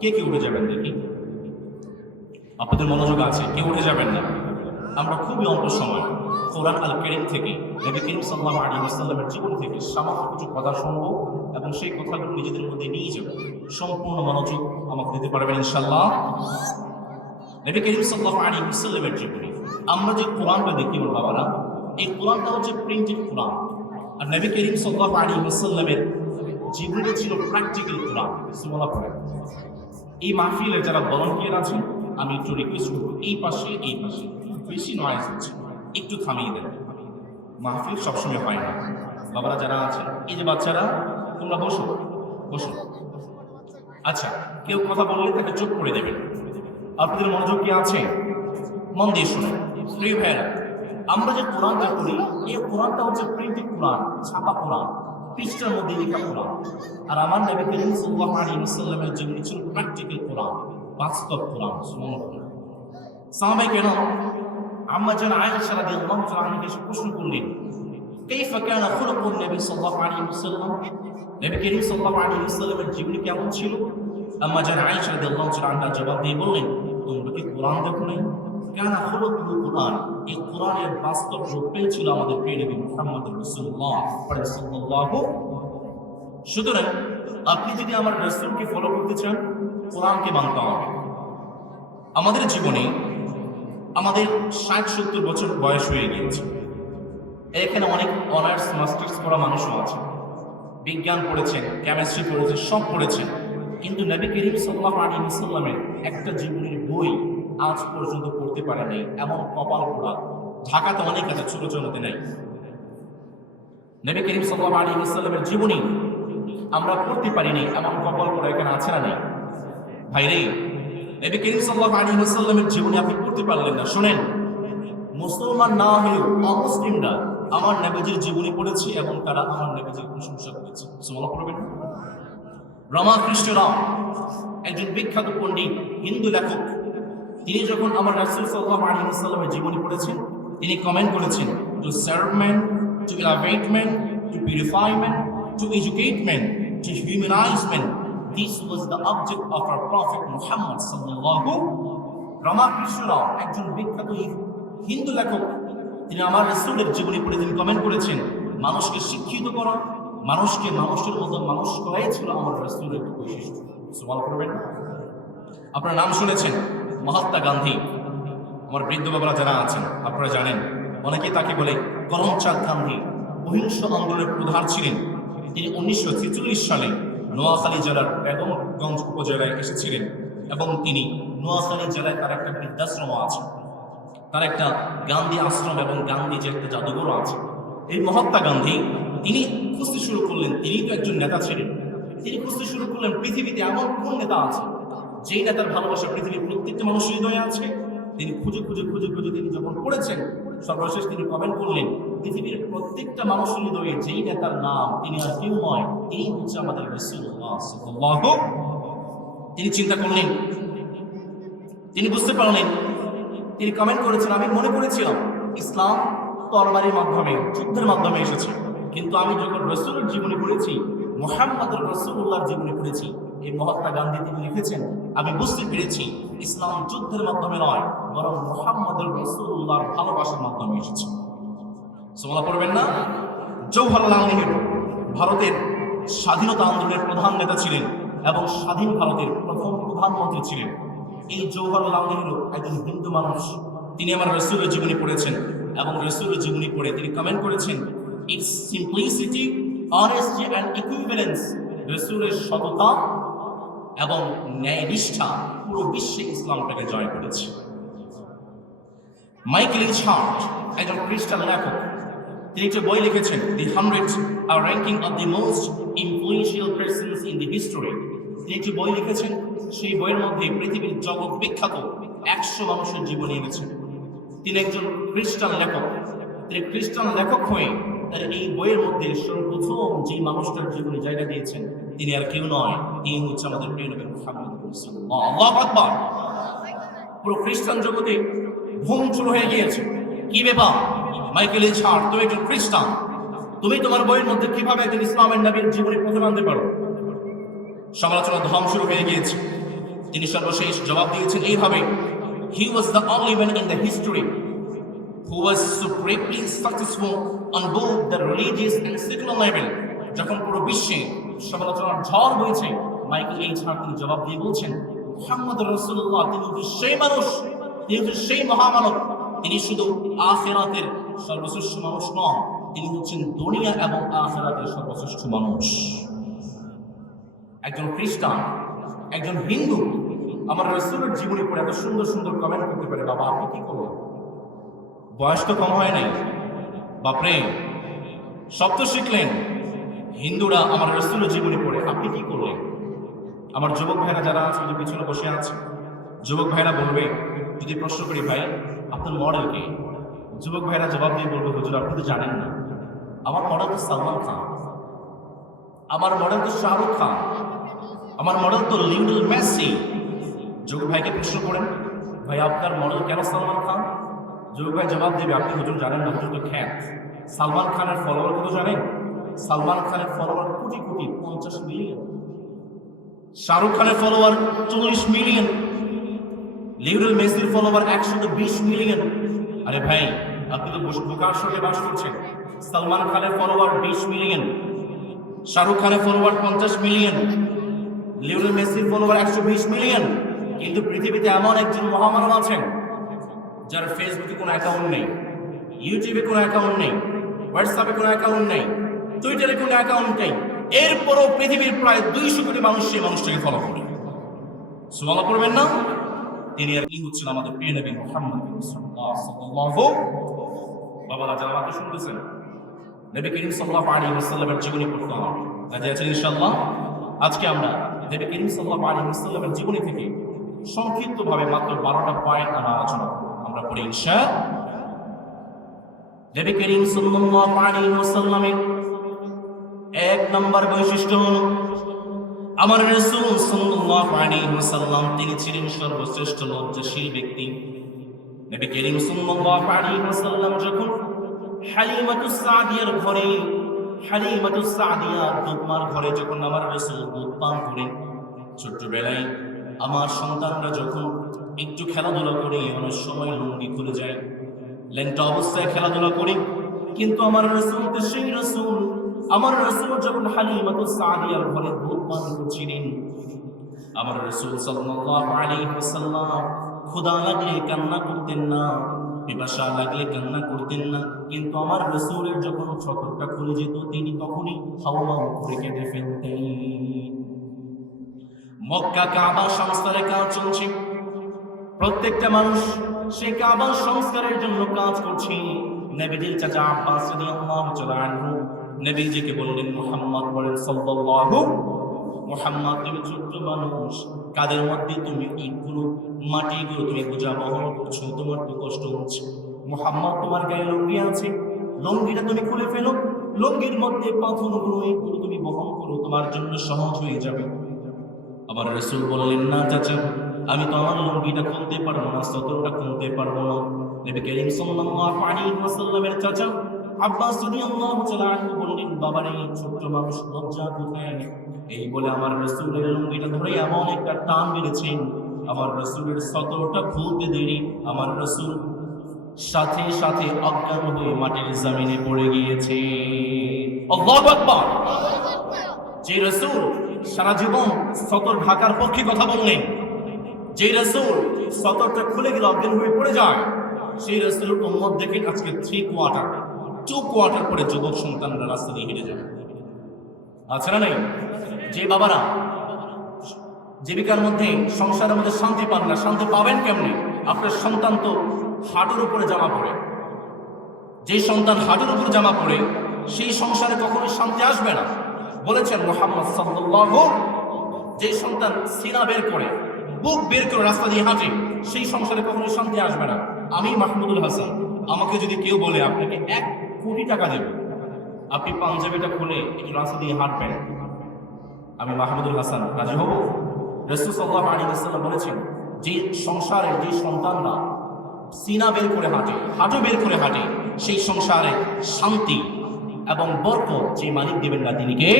কে কে উঠে যাবেন দেখি? আপনাদের মনোযোগ আছে, কেউ উঠে যাবেন না। আমরা খুবই অল্প সময় কোরআন আল কারীম থেকে নবী করিম সাল্লাল্লাহু আলাইহি ওয়াসাল্লামের জীবন থেকে সামান্য কিছু কথা শুনবো এবং সেই কথাগুলো নিজেদের মধ্যে নিয়ে যাব। সম্পূর্ণ মনোযোগ আমাকে দিতে পারবেন ইনশাআল্লাহ? নবী করিম সাল্লাল্লাহু আলাইহি ওয়াসাল্লামের জীবনী আমরা যে কোরআনটা দেখি ওর বাবারা, এই কোরআনটা হচ্ছে প্রিন্টেড কোরআন, আর নবী করিম সাল্লাল্লাহু আলাইহি ওয়াসাল্লামের জীবনীটা ছিল প্র্যাকটিক্যাল কোরআন। সুবহানাল্লাহ পড়ে। এই মাহফিলের যারা ভলান্টিয়ার আছেন, আমি একটু রিকোয়েস্ট করবো এই পাশে বেশি নয়েজ হচ্ছে, একটু থামিয়ে দেন। মাহফিল সবসময় হয় না। বাবারা যারা আছেন, এই যে বাচ্চারা, তোমরা বসো বসো। আচ্ছা, কেউ কথা বললে তাকে চুপ করে দেবেন। আপনাদের মনোযোগ কি আছে? মন দিয়ে শুনে প্রিয় ভাইরা, আমরা যে কোরআনটা করি, এই কোরআনটা হচ্ছে প্রিন্টেড কোরআন, ছাপা কোরআন, পৃষ্ঠার মধ্যে লেখা কোরআন। আর আমার নবী করিম সাল্লাল্লাহু আলাইহি ওয়াসাল্লামের জীবনী ছিল প্র্যাকটিক্যাল কোরআন, বাস্তব কোরআন। সাহাবায়ে কেরাম আম্মা জান আয়েশা রাদিয়াল্লাহু তাআলা আনহাকে প্রশ্ন করলেন, কাইফা কানা খুলুকুন নবী সাল্লাল্লাহু আলাইহি ওয়াসাল্লাম? নবী করিম সাল্লাল্লাহু আলাইহি ওয়াসাল্লামের জীবনী কেমন ছিল? আম্মা জান আয়েশা রাদিয়াল্লাহু তাআলা আনহা জবাব দিয়ে বললেন, তোমরা কি কোরআন দেখো নাই? কানা খুলুকুল কোরআন, এই কোরআনের বাস্তব রূপটাই ছিল আমাদের প্রিয় নবী মুহাম্মদ রাসূলুল্লাহ সাল্লাল্লাহু। সুতরাং আপনি যদি আমার রাসূলকে ফলো করতে চান, কোরআনকে মানতে হবে। আমাদের জীবনে আমাদের ৬০-৭০ বছর বয়স হয়ে গিয়েছে। এখানে অনেক অনার্স মাস্টার্স করা মানুষও আছে, বিজ্ঞান পড়েছেন, কেমিস্ট্রি পড়েছেন, সব পড়েছেন, কিন্তু নবী করিম সাল্লাল্লাহু আলাইহি ওয়াসাল্লামের একটা জীবনের বই আজ পর্যন্ত পড়তে পারে নাই, এমন কপাল পোড়া ঢাকাতে অনেক আছে, ছোট ছোটতে নাই। নবী করিম সাল্লাল্লাহু আলাইহি ওয়াসাল্লামের জীবনী আমরা পড়তে পারিনি, এমন কপাল পোড়া এখানে আছে না নেই? ভাইরে, নবী করিম সাল্লাল্লাহু আলাইহি ওয়াসাল্লামের জীবনী আপনি পড়তে পারলেন না, শুনেন, মুসলমান না হলেও অমুসলিমরা আমার নবীজির জীবনী পড়েছে এবং তারা আমার নবীজির প্রশংসা করেছে। সুবহানাল্লাহ পড়বেন। রামকৃষ্ণ রাও একজন বিখ্যাত পণ্ডিত, হিন্দু লেখক, তিনি যখন আমার রাসূল সাল্লাল্লাহু আলাইহি ওয়াসাল্লামের জীবনী পড়েছেন, তিনি কমেন্ট করেছেন, to serve man, to elevate man, to purify man, to educate man, to humanise man, this was the object of our prophet Muhammad সাল্লাল্লাহু। রামকৃষ্ণ রাও একজন বিখ্যাত হিন্দু লেখক, তিনি আমার রাসূলের জীবনী পড়ে তিনি কমেন্ট করেছেন, মানুষকে শিক্ষিত করা, মানুষকে মানুষের মতো মানুষ করাই ছিল আমার রাসূলের বৈশিষ্ট্য। সুবহানাল্লাহ করবেন। আপনার নাম শুনেছেন মহাত্মা গান্ধী। আমার বৃদ্ধ বাবারা যারা আছেন আপনারা জানেন, অনেকে তাকে বলে করমচাঁদ গান্ধী। অহিংস আন্দোলনের প্রধান ছিলেন তিনি। 1946 সালে নোয়াখালী জেলার বেগমগঞ্জ উপজেলায় এসেছিলেন এবং তিনি নোয়াখালী জেলায় তার একটা বৃদ্ধাশ্রম আছে, তার একটা গান্ধী আশ্রম এবং গান্ধী যে একটা জাদুঘর আছে। এই মহাত্মা গান্ধী তিনি খুঁজতে শুরু করলেন, তিনি তো একজন নেতা ছিলেন, তিনি খুঁজতে শুরু করলেন পৃথিবীতে এমন কোন নেতা আছে যেই নেতার ভালোবাসা পৃথিবীর প্রত্যেকটা মানুষের হৃদয়ে আছে। তিনি খুঁজে খুঁজে খুঁজে খুঁজে তিনি যখন পড়েছেন, সর্বশেষ তিনি কমেন্ট করলেন, পৃথিবীর প্রত্যেকটা মানুষের হৃদয়ে যেই নেতার নাম, তিনি আর কেউ নয়, তিনি হচ্ছে আমাদের রাসূলুল্লাহ সাল্লাল্লাহু। তিনি চিন্তা করলেন, তিনি বুঝতে পারলেন, তিনি কমেন্ট করেছেন, আমি মনে করেছিলাম ইসলাম তরবারির মাধ্যমে, যুদ্ধের মাধ্যমে এসেছে, কিন্তু আমি যখন রাসূলের জীবনী পড়েছি, মুহাম্মদ রাসূলুল্লাহর জীবনী পড়েছি, এই মহাত্মা গান্ধী তিনি লিখেছেন, আমি বুঝতে পেরেছি ইসলাম যুদ্ধের মাধ্যমে নয়, বরং মুহাম্মদ রাসূলুল্লাহর ভালোবাসার মাধ্যমে এসেছে। সুবহানাল্লাহ পড়বেন না? জওহরলাল নেহরু ভারতের স্বাধীনতা আন্দোলনের প্রধান নেতা ছিলেন এবং স্বাধীন ভারতের প্রথম প্রধানমন্ত্রী ছিলেন। এই জওহরলাল নেহরু একজন হিন্দু মানুষ, তিনি আমার রাসূলের জীবনী পড়েছেন এবং রাসূলের জীবনী পড়ে তিনি কমেন্ট করেছেন, it's simplicity, honesty and equivalence, রাসূলের সততা এবং ন্যায়নিষ্ঠা পুরো বিশ্বে ইসলামটাকে জয় করেছে। মাইকেল এইচ হার্ট একজন খ্রিস্টান লেখক, তিনি একটা বই লিখেছেন, দি 100 আর ranking of the most influential persons in the history. তিনি একটি বই লিখেছেন, সেই বইয়ের মধ্যে পৃথিবীর জগৎ বিখ্যাত 100 মানুষের জীবনী এনেছেন। তিনি একজন খ্রিস্টান লেখক, তিনি খ্রিস্টান লেখক হয়ে তার এই বইয়ের মধ্যে সর্বপ্রথম যে মানুষটার জীবনে জায়গা দিয়েছেন, তিনি আর কেউ নয়, তিনি হচ্ছে আমাদের প্রিয় নবী মুহাম্মদ রাসূলুল্লাহ। আল্লাহু আকবার। পুরো খ্রিস্টান জগতে ঘুম শুরু হয়ে গিয়েছে, কি ব্যাপার মাইকেল এইচ হার্ট, তুমি একজন খ্রিস্টান, তুমি তোমার বইয়ের মধ্যে কিভাবে একজন ইসলামের নবীর জীবনী প্রথম আনতে পারো? সমালোচনা ধম শুরু হয়ে গিয়েছে। তিনি সর্বশেষ জবাব দিয়েছেন এইভাবে, he was the only man in the history who was supremely successful on both the religious and secular level. যখন পুরো বিশ্বে সমালোচনার ঝড় বইছে, মাইকেল এইচ হার্ট তিনি জবাব দিয়ে বলছেন, মুহাম্মদ রাসূলুল্লাহ তিনি হচ্ছেন সেই মানুষ, তিনি হচ্ছেন সেই মহামানব, তিনি শুধু আখিরাতের সর্বশ্রেষ্ঠ মানুষ নন, তিনি হচ্ছেন দুনিয়া এবং আখিরাতের সর্বশ্রেষ্ঠ মানুষ। একজন খ্রিস্টান, একজন হিন্দু আমার রাসূলের জীবনী পড়ে এত সুন্দর সুন্দর কমেন্ট করতে পারে, বাবা আপনি কি করলেন? বয়স তো কম হয় নাই, বাপরে সব তো শিখলেন। হিন্দুরা আমার রাসূলের জীবনী পড়ে আপনি কি করলেন? আমার যুবক ভাইরা যারা আছে যে পিছনে বসে আছে, যুবক ভাইরা বলবে, যদি প্রশ্ন করি ভাই আপনার মডেল কে? যুবক ভাইরা জবাব দিয়ে বলবে, হুজুর আপনি তো জানেন না, আমার মডেল তো সালমান খান, আমার মডেল তো শাহরুখ খান, আমার মডেল তো লিওনেল মেসি। যুবক ভাইকে প্রশ্ন করেন, ভাই আপনার মডেল কেন সালমান খান? যুবক ভাই জবাব দেবে, আপনি হুজুর জানেন না, হুজুর তো খ্যাত। সালমান খানের ফলোয়ার কত জানেন? সালমান খানের ফলোয়ার কোটি কোটি, 50 মিলিয়ন। শাহরুখ খানের ফলোয়ার 40 মিলিয়ন। লিওনেল মেসির ফলোয়ার 120 মিলিয়ন। আরে ভাই আপনি তো বোকার সঙ্গে বাস করছেন। সালমান খানের ফলোয়ার 20 মিলিয়ন, শাহরুখ খানের ফলোয়ার 50 মিলিয়ন, লিওনেল মেসির ফলোয়ার 120 মিলিয়ন। কিন্তু পৃথিবীতে এমন একজন মহামানব আছেন যার ফেসবুকে কোনো অ্যাকাউন্ট নেই, ইউটিউবে কোনো অ্যাকাউন্ট নেই, হোয়াটসঅ্যাপে কোনো অ্যাকাউন্ট নেই, টুইটারে কোনো অ্যাকাউন্ট নেই, এরপরও পৃথিবীর প্রায় 200 কোটি মানুষ সেই মানুষটাকে ফলো করে। সুবহানাল্লাহ পড়বেন না? তিনি আর কি হচ্ছেন আমাদের প্রিয় নবী মুহাম্মদ সাল্লাল্লাহু বাবারা যারা আমাকে শুনতেছেন, নবী করিম সাল্লাল্লাহু আলাইহি ওয়াসাল্লামের জীবনী পড়তে হবে। রাজি আছেন ইনশাআল্লাহ? আজকে আমরা নবী করিম সাল্লাল্লাহু আলাইহি ওয়াসাল্লামের জীবনী থেকে সংক্ষিপ্তভাবে মাত্র 12টা পয়েন্ট আমরা আলোচনা করব। আমরা পড়ি ইনশাআল্লাহ। নবী করিম সাল্লাল্লাহু আলাইহি ওয়াসাল্লামের এক নম্বর বৈশিষ্ট্য হলো আমার রাসূল সাল্লাল্লাহু আলাইহি ওয়াসাল্লাম তিনি ছিলেন সর্বশ্রেষ্ঠ লজ্জাশীল ব্যক্তি। নবী করিম সাল্লাল্লাহু আলাইহি ওয়াসাল্লাম যখন হালিমাতুস সাদিয়ার ঘরে, হালিমাতুস সাদিয়া দুধমার ঘরে যখন আমার রাসূল দুধ পান করেন, ছোট্টবেলায় আমার সন্তানরা যখন একটু খেলাধুলা করে অনেক সময় লুঙ্গি খুলে যায়, ল্যাংটা অবস্থায় খেলাধুলা করে, কিন্তু আমার রাসূল তো সেই রাসূল, আমার রাসূল যখন হালিমাতুস সাদিয়ার ঘরে দুধ পান করছিলেন, আমার রাসূল সাল্লাল্লাহু আলাইহি ওয়াসাল্লাম ক্ষুধা লাগলে কান্না করতেন না, পিপাসা লাগলে কান্না করতেন না, কিন্তু আমার রাসূলের যখন ছতরটা খুলে যেত তিনি তখনই হাওমাও করে কেঁদে ফেলতেন। মক্কা কাবা সংস্কারের কাজ চলছে, প্রত্যেকটা মানুষ সেই কাবা সংস্কারের জন্য কাজ করছে। নবীজির চাচা আব্বাস রাদিয়াল্লাহু তাআলা আনহু নবীজিকে বললেন, মুহাম্মদ বলেন সাল্লাল্লাহু, মুহাম্মদ তুমি ছোট্ট মানুষ, কাদের মধ্যে তুমি ইটগুলো মাটিগুলো তুমি বোঝা বহন করছো, তোমার তো কষ্ট হচ্ছে। মুহাম্মদ তোমার গায়ে লুঙ্গি আছে, লুঙ্গিটা তুমি খুলে ফেলো, লুঙ্গির মধ্যে পাথরগুলো এগুলো তুমি বহন করো, তোমার জন্য সহজ হয়ে যাবে। আমার রাসূল বললেন, না চাচা আমি তো আমার লুঙ্গিটা খুলতে পারবো না, সতরটা খুলতে পারবো না। নবী করিম সাল্লাল্লাহু আলাইহি ওয়াসাল্লামের চাচা আব্বাস রাদিয়াল্লাহু তাআলা আনহু বললেন, বাবারে ছোট্ট মানুষ লজ্জা কোথায়? এই বলে আমার রাসূলের লুঙ্গিটা ধরে এমন একটা টান মেরেছেন, আমার রাসূলের সতরটা খুলতে দেরি, আমার রাসূল সাথে সাথে অজ্ঞান হয়ে মাটির জমিনে পড়ে গিয়েছে। আল্লাহু আকবার। যে রাসূল সারা জীবন সতর ঢাকার পক্ষে কথা বললেন, যে রাসূল সতরটা খুলে গেলে অজ্ঞান হয়ে পড়ে যায়, সেই রাসূলের উম্মত দেখেন আজকে 2 কোয়ার্টার পরে যুবক সন্তানরা রাস্তা দিয়ে হেঁটে যায়। আছে না নাই? যে বাবারা জীবিকার মধ্যে সংসারের মধ্যে শান্তি পান না, শান্তি পাবেন কেমনে? আপনার সন্তান তো হাঁটুর উপরে জামা পড়ে, যে সন্তান হাঁটুর উপরে জামা পড়ে সেই সংসারে কখনোই শান্তি আসবে না। বলেছেন মুহাম্মদ সাল্লাল্লাহু, যে সন্তান সিনা বের করে, বুক বের করে রাস্তা দিয়ে হাঁটে, সেই সংসারে কখনোই শান্তি আসবে না। আমি মাহমুদুল হাসান, আমাকে যদি কেউ বলে আপনাকে 1 কোটি টাকা দেব, আপনি পাঞ্জাবিটা খুলে একটু রাস্তা দিয়ে হাঁটবেন, আমি মাহমুদুল হাসান রাজি হব? রাসূল সাল্লাল্লাহু আলাইহি ওয়াসাল্লাম বলেছেন, যে সংসারে যে সন্তানরা সিনা বের করে হাঁটে, হাঁটু বের করে হাঁটে, সেই সংসারে শান্তি এবং বরকত যে মালিক দেবেন না তিনি কে?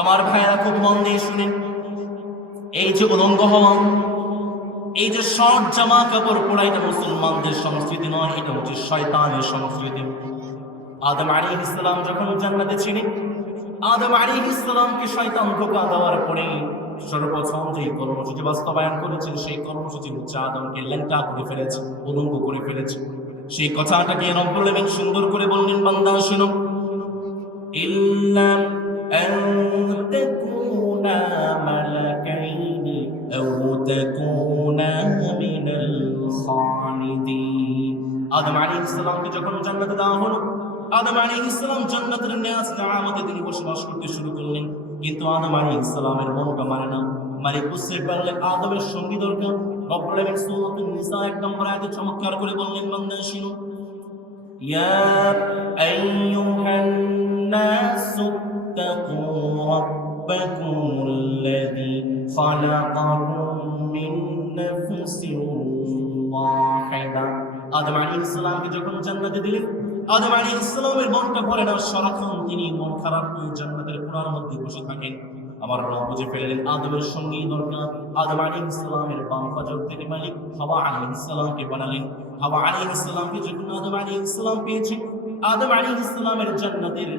আমার ভাইয়েরা খুব মন দিয়ে শুনেন, এই যে উলঙ্গ হওয়া, এই যে শর্ট জামা কাপড় পরা, এটা মুসলমানদের সংস্কৃতি নয়, এটা হচ্ছে শয়তানের সংস্কৃতি। আদম আলাইহিস সালাম যখন জান্নাতে ছিলেন, আদম আলাইহিস সালামকে শয়তান ধোঁকা দেওয়ার পরে সর্বপ্রথম যে কর্মসূচি বাস্তবায়ন করেছেন, সেই কর্মসূচি হচ্ছে আদমকে ল্যাংটা করে ফেলেছে, উলঙ্গ করে ফেলেছে। সেই কথাটাকে রব্বুল আলামিন সুন্দর করে বললেন, বান্দা শুনো, ইল্লা আন তাকুনা মালাকাইনি আও তাকুনা মিনাল খালিদিন। আদম আলাইহিস সালামকে যখন জান্নাতে দেওয়া হলো, আদম আলাইহিস সালাম জান্নাতের নিয়ামতে তিনি বসবাস করতে শুরু করলেন। কিন্তু আদম আলাইহিস সালামের মনটা মানে না, মানে বুঝতে পারলেন আদমের সঙ্গী দরকার। রব্বুল আলামিন সূরাতুন নিসা 1 নম্বর আয়াতে চমৎকার করে বললেন, বান্দা শুনো, ইয়া আইয়ুহান নাসু তাকু রাব্বাকুমুল্লাযী খালাকাকুম মিন নাফসিন ওয়াহিদা। আদম আলাইহিস সালামকে যখন জান্নাতে দিলেন, আদম আলাইহিস সালামের মনটা পড়ে না, সারাক্ষণ তিনি মন খারাপ করে জান্নাতের কোণার মধ্যে বসে থাকেন। আমার রব বুঝে ফেললেন আদমের সঙ্গেই দরকার। আদম আলাইহিস সালামের বাম পাজর থেকে মালিক হাওয়া আলাইহিস সালামকে বানালেন। হাওয়া আলাইহিস সালামকে যখন আদম আলাইহিস সালাম পেয়েছেন, আদম আলাইহিস সালামের জান্নাতের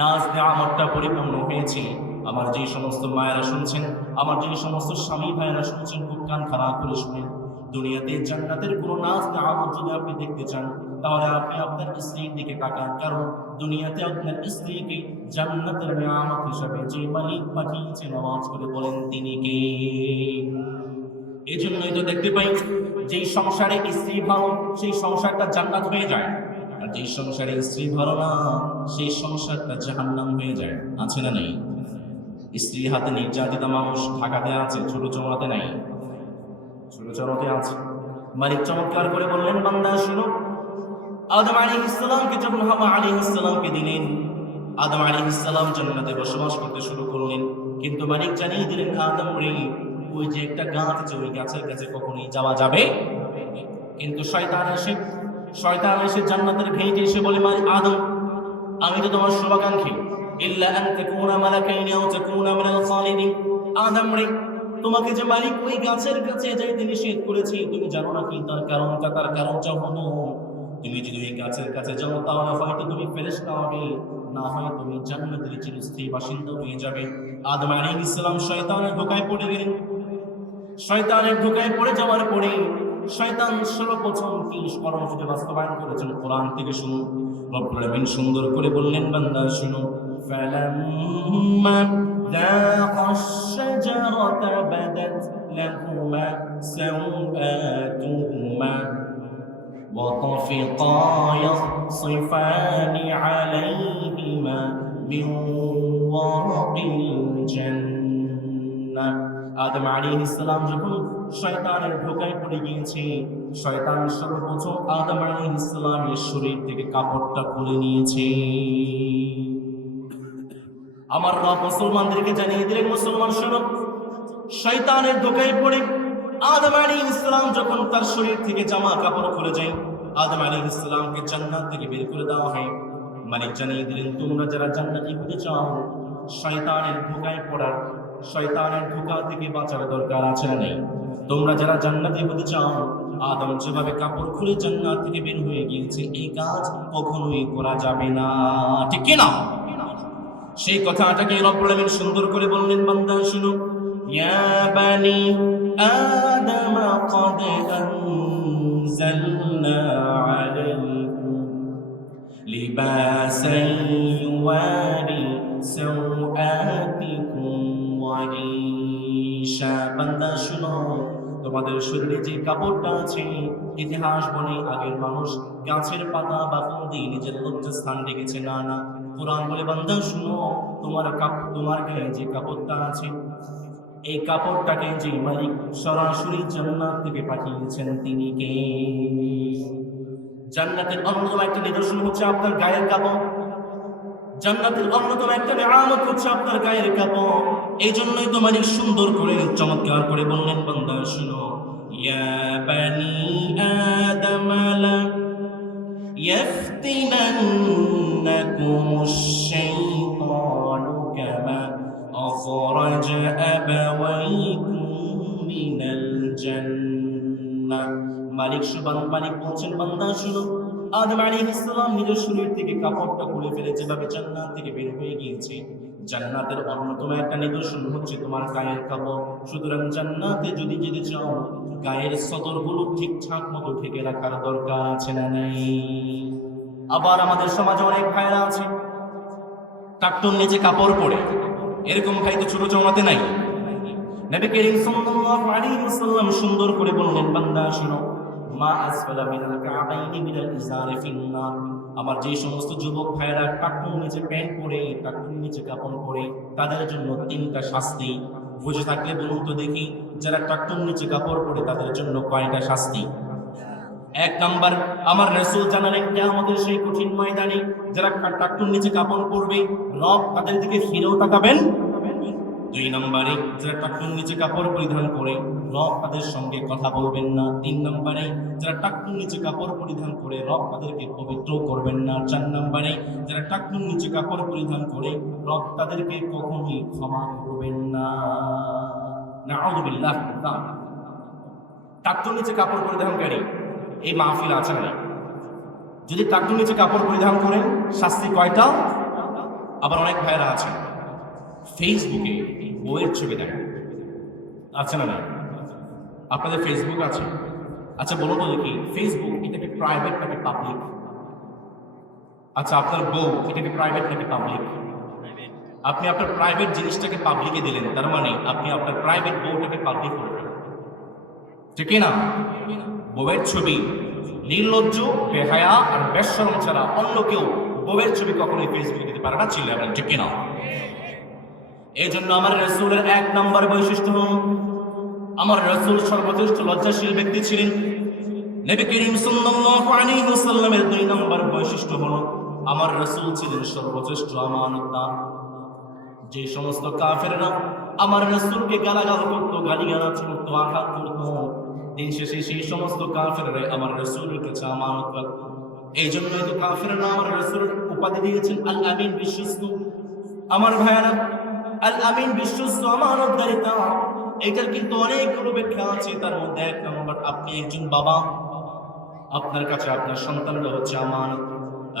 নাজ নিয়ামতটা পরিপূর্ণ হয়েছে। আমার যে সমস্ত মায়েরা শুনছেন, আমার যে সমস্ত স্বামী ভাইয়েরা শুনছেন, খুব কান খারাপ করে শুনেন। দুনিয়াতে জান্নাতের কোনো নাজ নিয়ামত যদি আপনি দেখতে চান, তাহলে আপনি আপনার স্ত্রীর দিকে তাকান, কারণ দুনিয়াতে আপনার স্ত্রীকে জান্নাতের নিয়ামত হিসাবে যে মালিক পাঠিয়েছেন, আওয়াজ করে বলেন তিনি কে? এই জন্যই তো দেখতে পাই যেই সংসারে স্ত্রী ভালো, সেই সংসারটা জান্নাত হয়ে যায়, আর যেই সংসারে স্ত্রী ভালো না, সেই সংসারটা জাহান্নাম হয়ে যায়। আছে না নেই? স্ত্রী হাতে নির্যাতিত মানুষ ঢাকাতে আছে, ছোট চৌরাতে নাই, ছোট চৌরাতে আছে। মালিক চমৎকার করে বললেন, বান্দা শুনো, আদম আলাইহিস সালামকে যখন হাওয়া আলাইহিস সালামকে দিলেন, আদম আলাইহিস সালাম জান্নাতে বসবাস করতে শুরু করলেন। কিন্তু মালিক জানিয়ে দিলেন, আদম রে, ওই যে একটা গাছ আছে, ওই গাছের কাছে কখনোই যাওয়া যাবে। কিন্তু শয়তান এসে জান্নাতের গেটে এসে বলে, আদম, আমি তো তোমার শুভাকাঙ্ক্ষী, ইল্লা আন তাকুনা মালাকাইনি আও তাকুনা মিনাল খালিদিন। আদম রে, তোমাকে যে মালিক ওই গাছের কাছে যাইতে নিষেধ করেছে, তুমি জানো না কি তার কারণটা? তার কারণটা হলো, তুমি যদি ওই গাছের কাছে যাও, তাহলে হয়তো তুমি ফেরেশতা হবে, না হয় তুমি জান্নাতের চিরস্থায়ী বাসিন্দা হয়ে যাবে। আদম আলাইহিস সালাম শয়তানের ধোঁকায় পড়ে গেলেন। শয়তানের ধোঁকায় পড়ে যাওয়ার পরে শয়তান সর্বপ্রথম কি কর্মসূচি বাস্তবায়ন করেছেন, কোরআন থেকে শুনুন। রব্বুল আলামিন সুন্দর করে বললেন, বান্দা শুনো, ফালাম্মা যাকাশ শাজারাতা বাদাত লাহুমা সাওআতুহুমা ওয়া তাফিকা ইয়াখসিফানি আলাইহিমা মিন ওয়ারাকিল জান্নাহ। আদম আলাইহিস সালাম যখন শয়তানের ধোঁকায় পড়ে গিয়েছে, শয়তান সর্বপ্রথম আদম আলাইহিস সালামের শরীর থেকে কাপড়টা খুলে নিয়েছে। আমার রব মুসলমানদেরকে জানিয়ে দিলেন, মুসলমান শোনো, শয়তানের ধোঁকায় পড়ে আদম আলাইহিস সালাম যখন তার শরীর থেকে জামা কাপড় খুলে যায়, আদম আলাইহিস সালামকে জান্নাত থেকে বের করে দেওয়া হয়। মালিক জানিয়ে দিলেন, তোমরা যারা জান্নাতি হতে চাও, শয়তানের ধোঁকায় পড়ার, শয়তানের ধোঁকা থেকে বাঁচার দরকার আছে না নেই? তোমরা যারা জান্নাতি হতে চাও, আদম যেভাবে কাপড় খুলে জান্নাত থেকে বের হয়ে গিয়েছে, এই কাজ কখনোই করা যাবে না, ঠিক কি না? সেই কথাটাকে রব্বুল আলামিন সুন্দর করে বললেন, বান্দা শুনো, ইয়া বানি আদম ক্বাদ আনজালনা আলাইকুম লিবাসান ইউয়ারি সাওআতিকুম ওয়া রিশা। বান্দা শুনো, তোমাদের শরীরে যে কাপড়টা আছে, ইতিহাস বলে আগের মানুষ গাছের পাতা বা ফুল দিয়ে নিজের লজ্জাস্থান ঢেকেছে, না না, কোরআন বলে, বান্দা শুনো, তোমার গায়ে যে কাপড়টা আছে, এই কাপড়টাকে যে মালিক সরাসরি জান্নাত থেকে পাঠিয়েছেন, তিনি কে? জান্নাতের অন্যতম একটা নিদর্শন হচ্ছে আপনার গায়ের কাপড়। জান্নাতের অন্যতম একটা নিয়ামত হচ্ছে আপনার গায়ের কাপড়। এই জন্যই তো মালিক সুন্দর করে চমৎকার করে বললেন, বান্দা শুনো, ইয়া বানি আদম লা ইয়াফতিনান্নাকুমুশ শাইতানু কামা আখরাজা আবাওয়াইকুম আলাইকুম মিনাল জান্নাহ। মালিক বলছেন, বান্দা শুনো, আদম আলাইহিস সালাম নিজের শরীর থেকে কাপড়টা খুলে ফেলে যেভাবে জান্নাত থেকে বের হয়ে গিয়েছে, জান্নাতের অন্যতম একটা নিদর্শন হচ্ছে তোমার গায়ের কাপড়। সুতরাং জান্নাতে যদি যেতে চাও, গায়ের সদরগুলো ঠিকঠাক মতো ঢেকে রাখার দরকার আছে না নাই? আবার আমাদের সমাজে অনেক ভাইরা আছে টাকটুন নিচে কাপড় পরে, এরকম ভাই তো ছোট জমাতে নাই। নবী করিম সাল্লাল্লাহু আলাইহি ওয়াসাল্লাম সুন্দর করে বললেন, বান্দা শুনো, মা আসফালা মিনাল কাবাইনি মিনাল ইজারি ফিন্নার। আমার যে সমস্ত যুবক ভাইরা টাকটুন নিচে প্যান্ট পরে, টাকটুন নিচে কাপড় পরে, তাদের জন্য 3টা শাস্তি। বুঝে থাকলে বলুন তো দেখি, যারা টাকটুন নিচে কাপড় পরে তাদের জন্য কয়টা শাস্তি? 1 নাম্বার, আমার রাসূল জানালেন কিয়ামতের সেই কঠিন ময়দানে যারা টাকটুন নিচে কাপড় পরবে, রব তাদের দিকে ফিরেও তাকাবেন। 2 নম্বরে, যারা টাকটুন নিচে কাপড় পরিধান করে, রব তাদের সঙ্গে কথা বলবেন না। 3 নম্বরে, যারা টাকটুন নিচে কাপড় পরিধান করে, রব তাদেরকে পবিত্র করবেন না। 4 নম্বরে, যারা টাকটুন নিচে কাপড় পরিধান করে, রব তাদেরকে কখনোই ক্ষমা করবেন না। নাউযুবিল্লাহ। টাকটুন নিচে কাপড় পরিধানকারী এই মাহফিল আছে না? যদি টাকটুন নিচে কাপড় পরিধান করেন, শাস্তি কয়টা? আবার অনেক ভাইরা আছেন ফেসবুকে বইয়ের ছবি দেখেন, আছে না? আপনাদের ফেসবুক আছে? আচ্ছা বলুন তো দেখি, ফেসবুক এটা কি প্রাইভেট নাকি পাবলিক? আচ্ছা আপনার বউ এটা কি প্রাইভেট নাকি পাবলিক? আপনি আপনার প্রাইভেট জিনিসটাকে পাবলিকে দিলেন, তার মানে আপনি আপনার প্রাইভেট বউটাকে পাবলিক করবেন, ঠিক না? বউয়ের ছবি, নির্লজ্জ, বেহায়া আর বেশরম ছাড়া অন্য কেউ বউয়ের ছবি কখনোই ফেসবুকে দিতে পারে না, ছিল ঠিক না? এই জন্য আমার রাসূলের 1 নম্বর বৈশিষ্ট্য হল, আমার রাসূল সর্বশ্রেষ্ঠ লজ্জাশীল ব্যক্তি ছিলেন। নবী করিম সাল্লাল্লাহু আলাইহি ওয়াসাল্লামের 2 নম্বর বৈশিষ্ট্য হল, আমার রাসূল ছিলেন সর্বশ্রেষ্ঠ আমানতদার। যে সমস্ত কাফেররা আমার রাসূলকে গালাগাল করত, গালিগালাজ করত, আঘাত করত, দিন শেষে সেই সমস্ত কাফেররা আমার রাসূলের কাছে আমানত রাখত। এই জন্যই তো কাফেররা আমার রাসূলের উপাধি দিয়েছেন আল আমিন, বিশ্বস্ত। আমার ভাইয়েরা, আল আমিন বিশ্বস্ত, আমানতদারিতা, এটার কিন্তু অনেকগুলো ব্যাখ্যা আছে। তার মধ্যে 1 নম্বর, আপনি একজন বাবা, আপনার কাছে আপনার সন্তানরা হচ্ছে আমানত।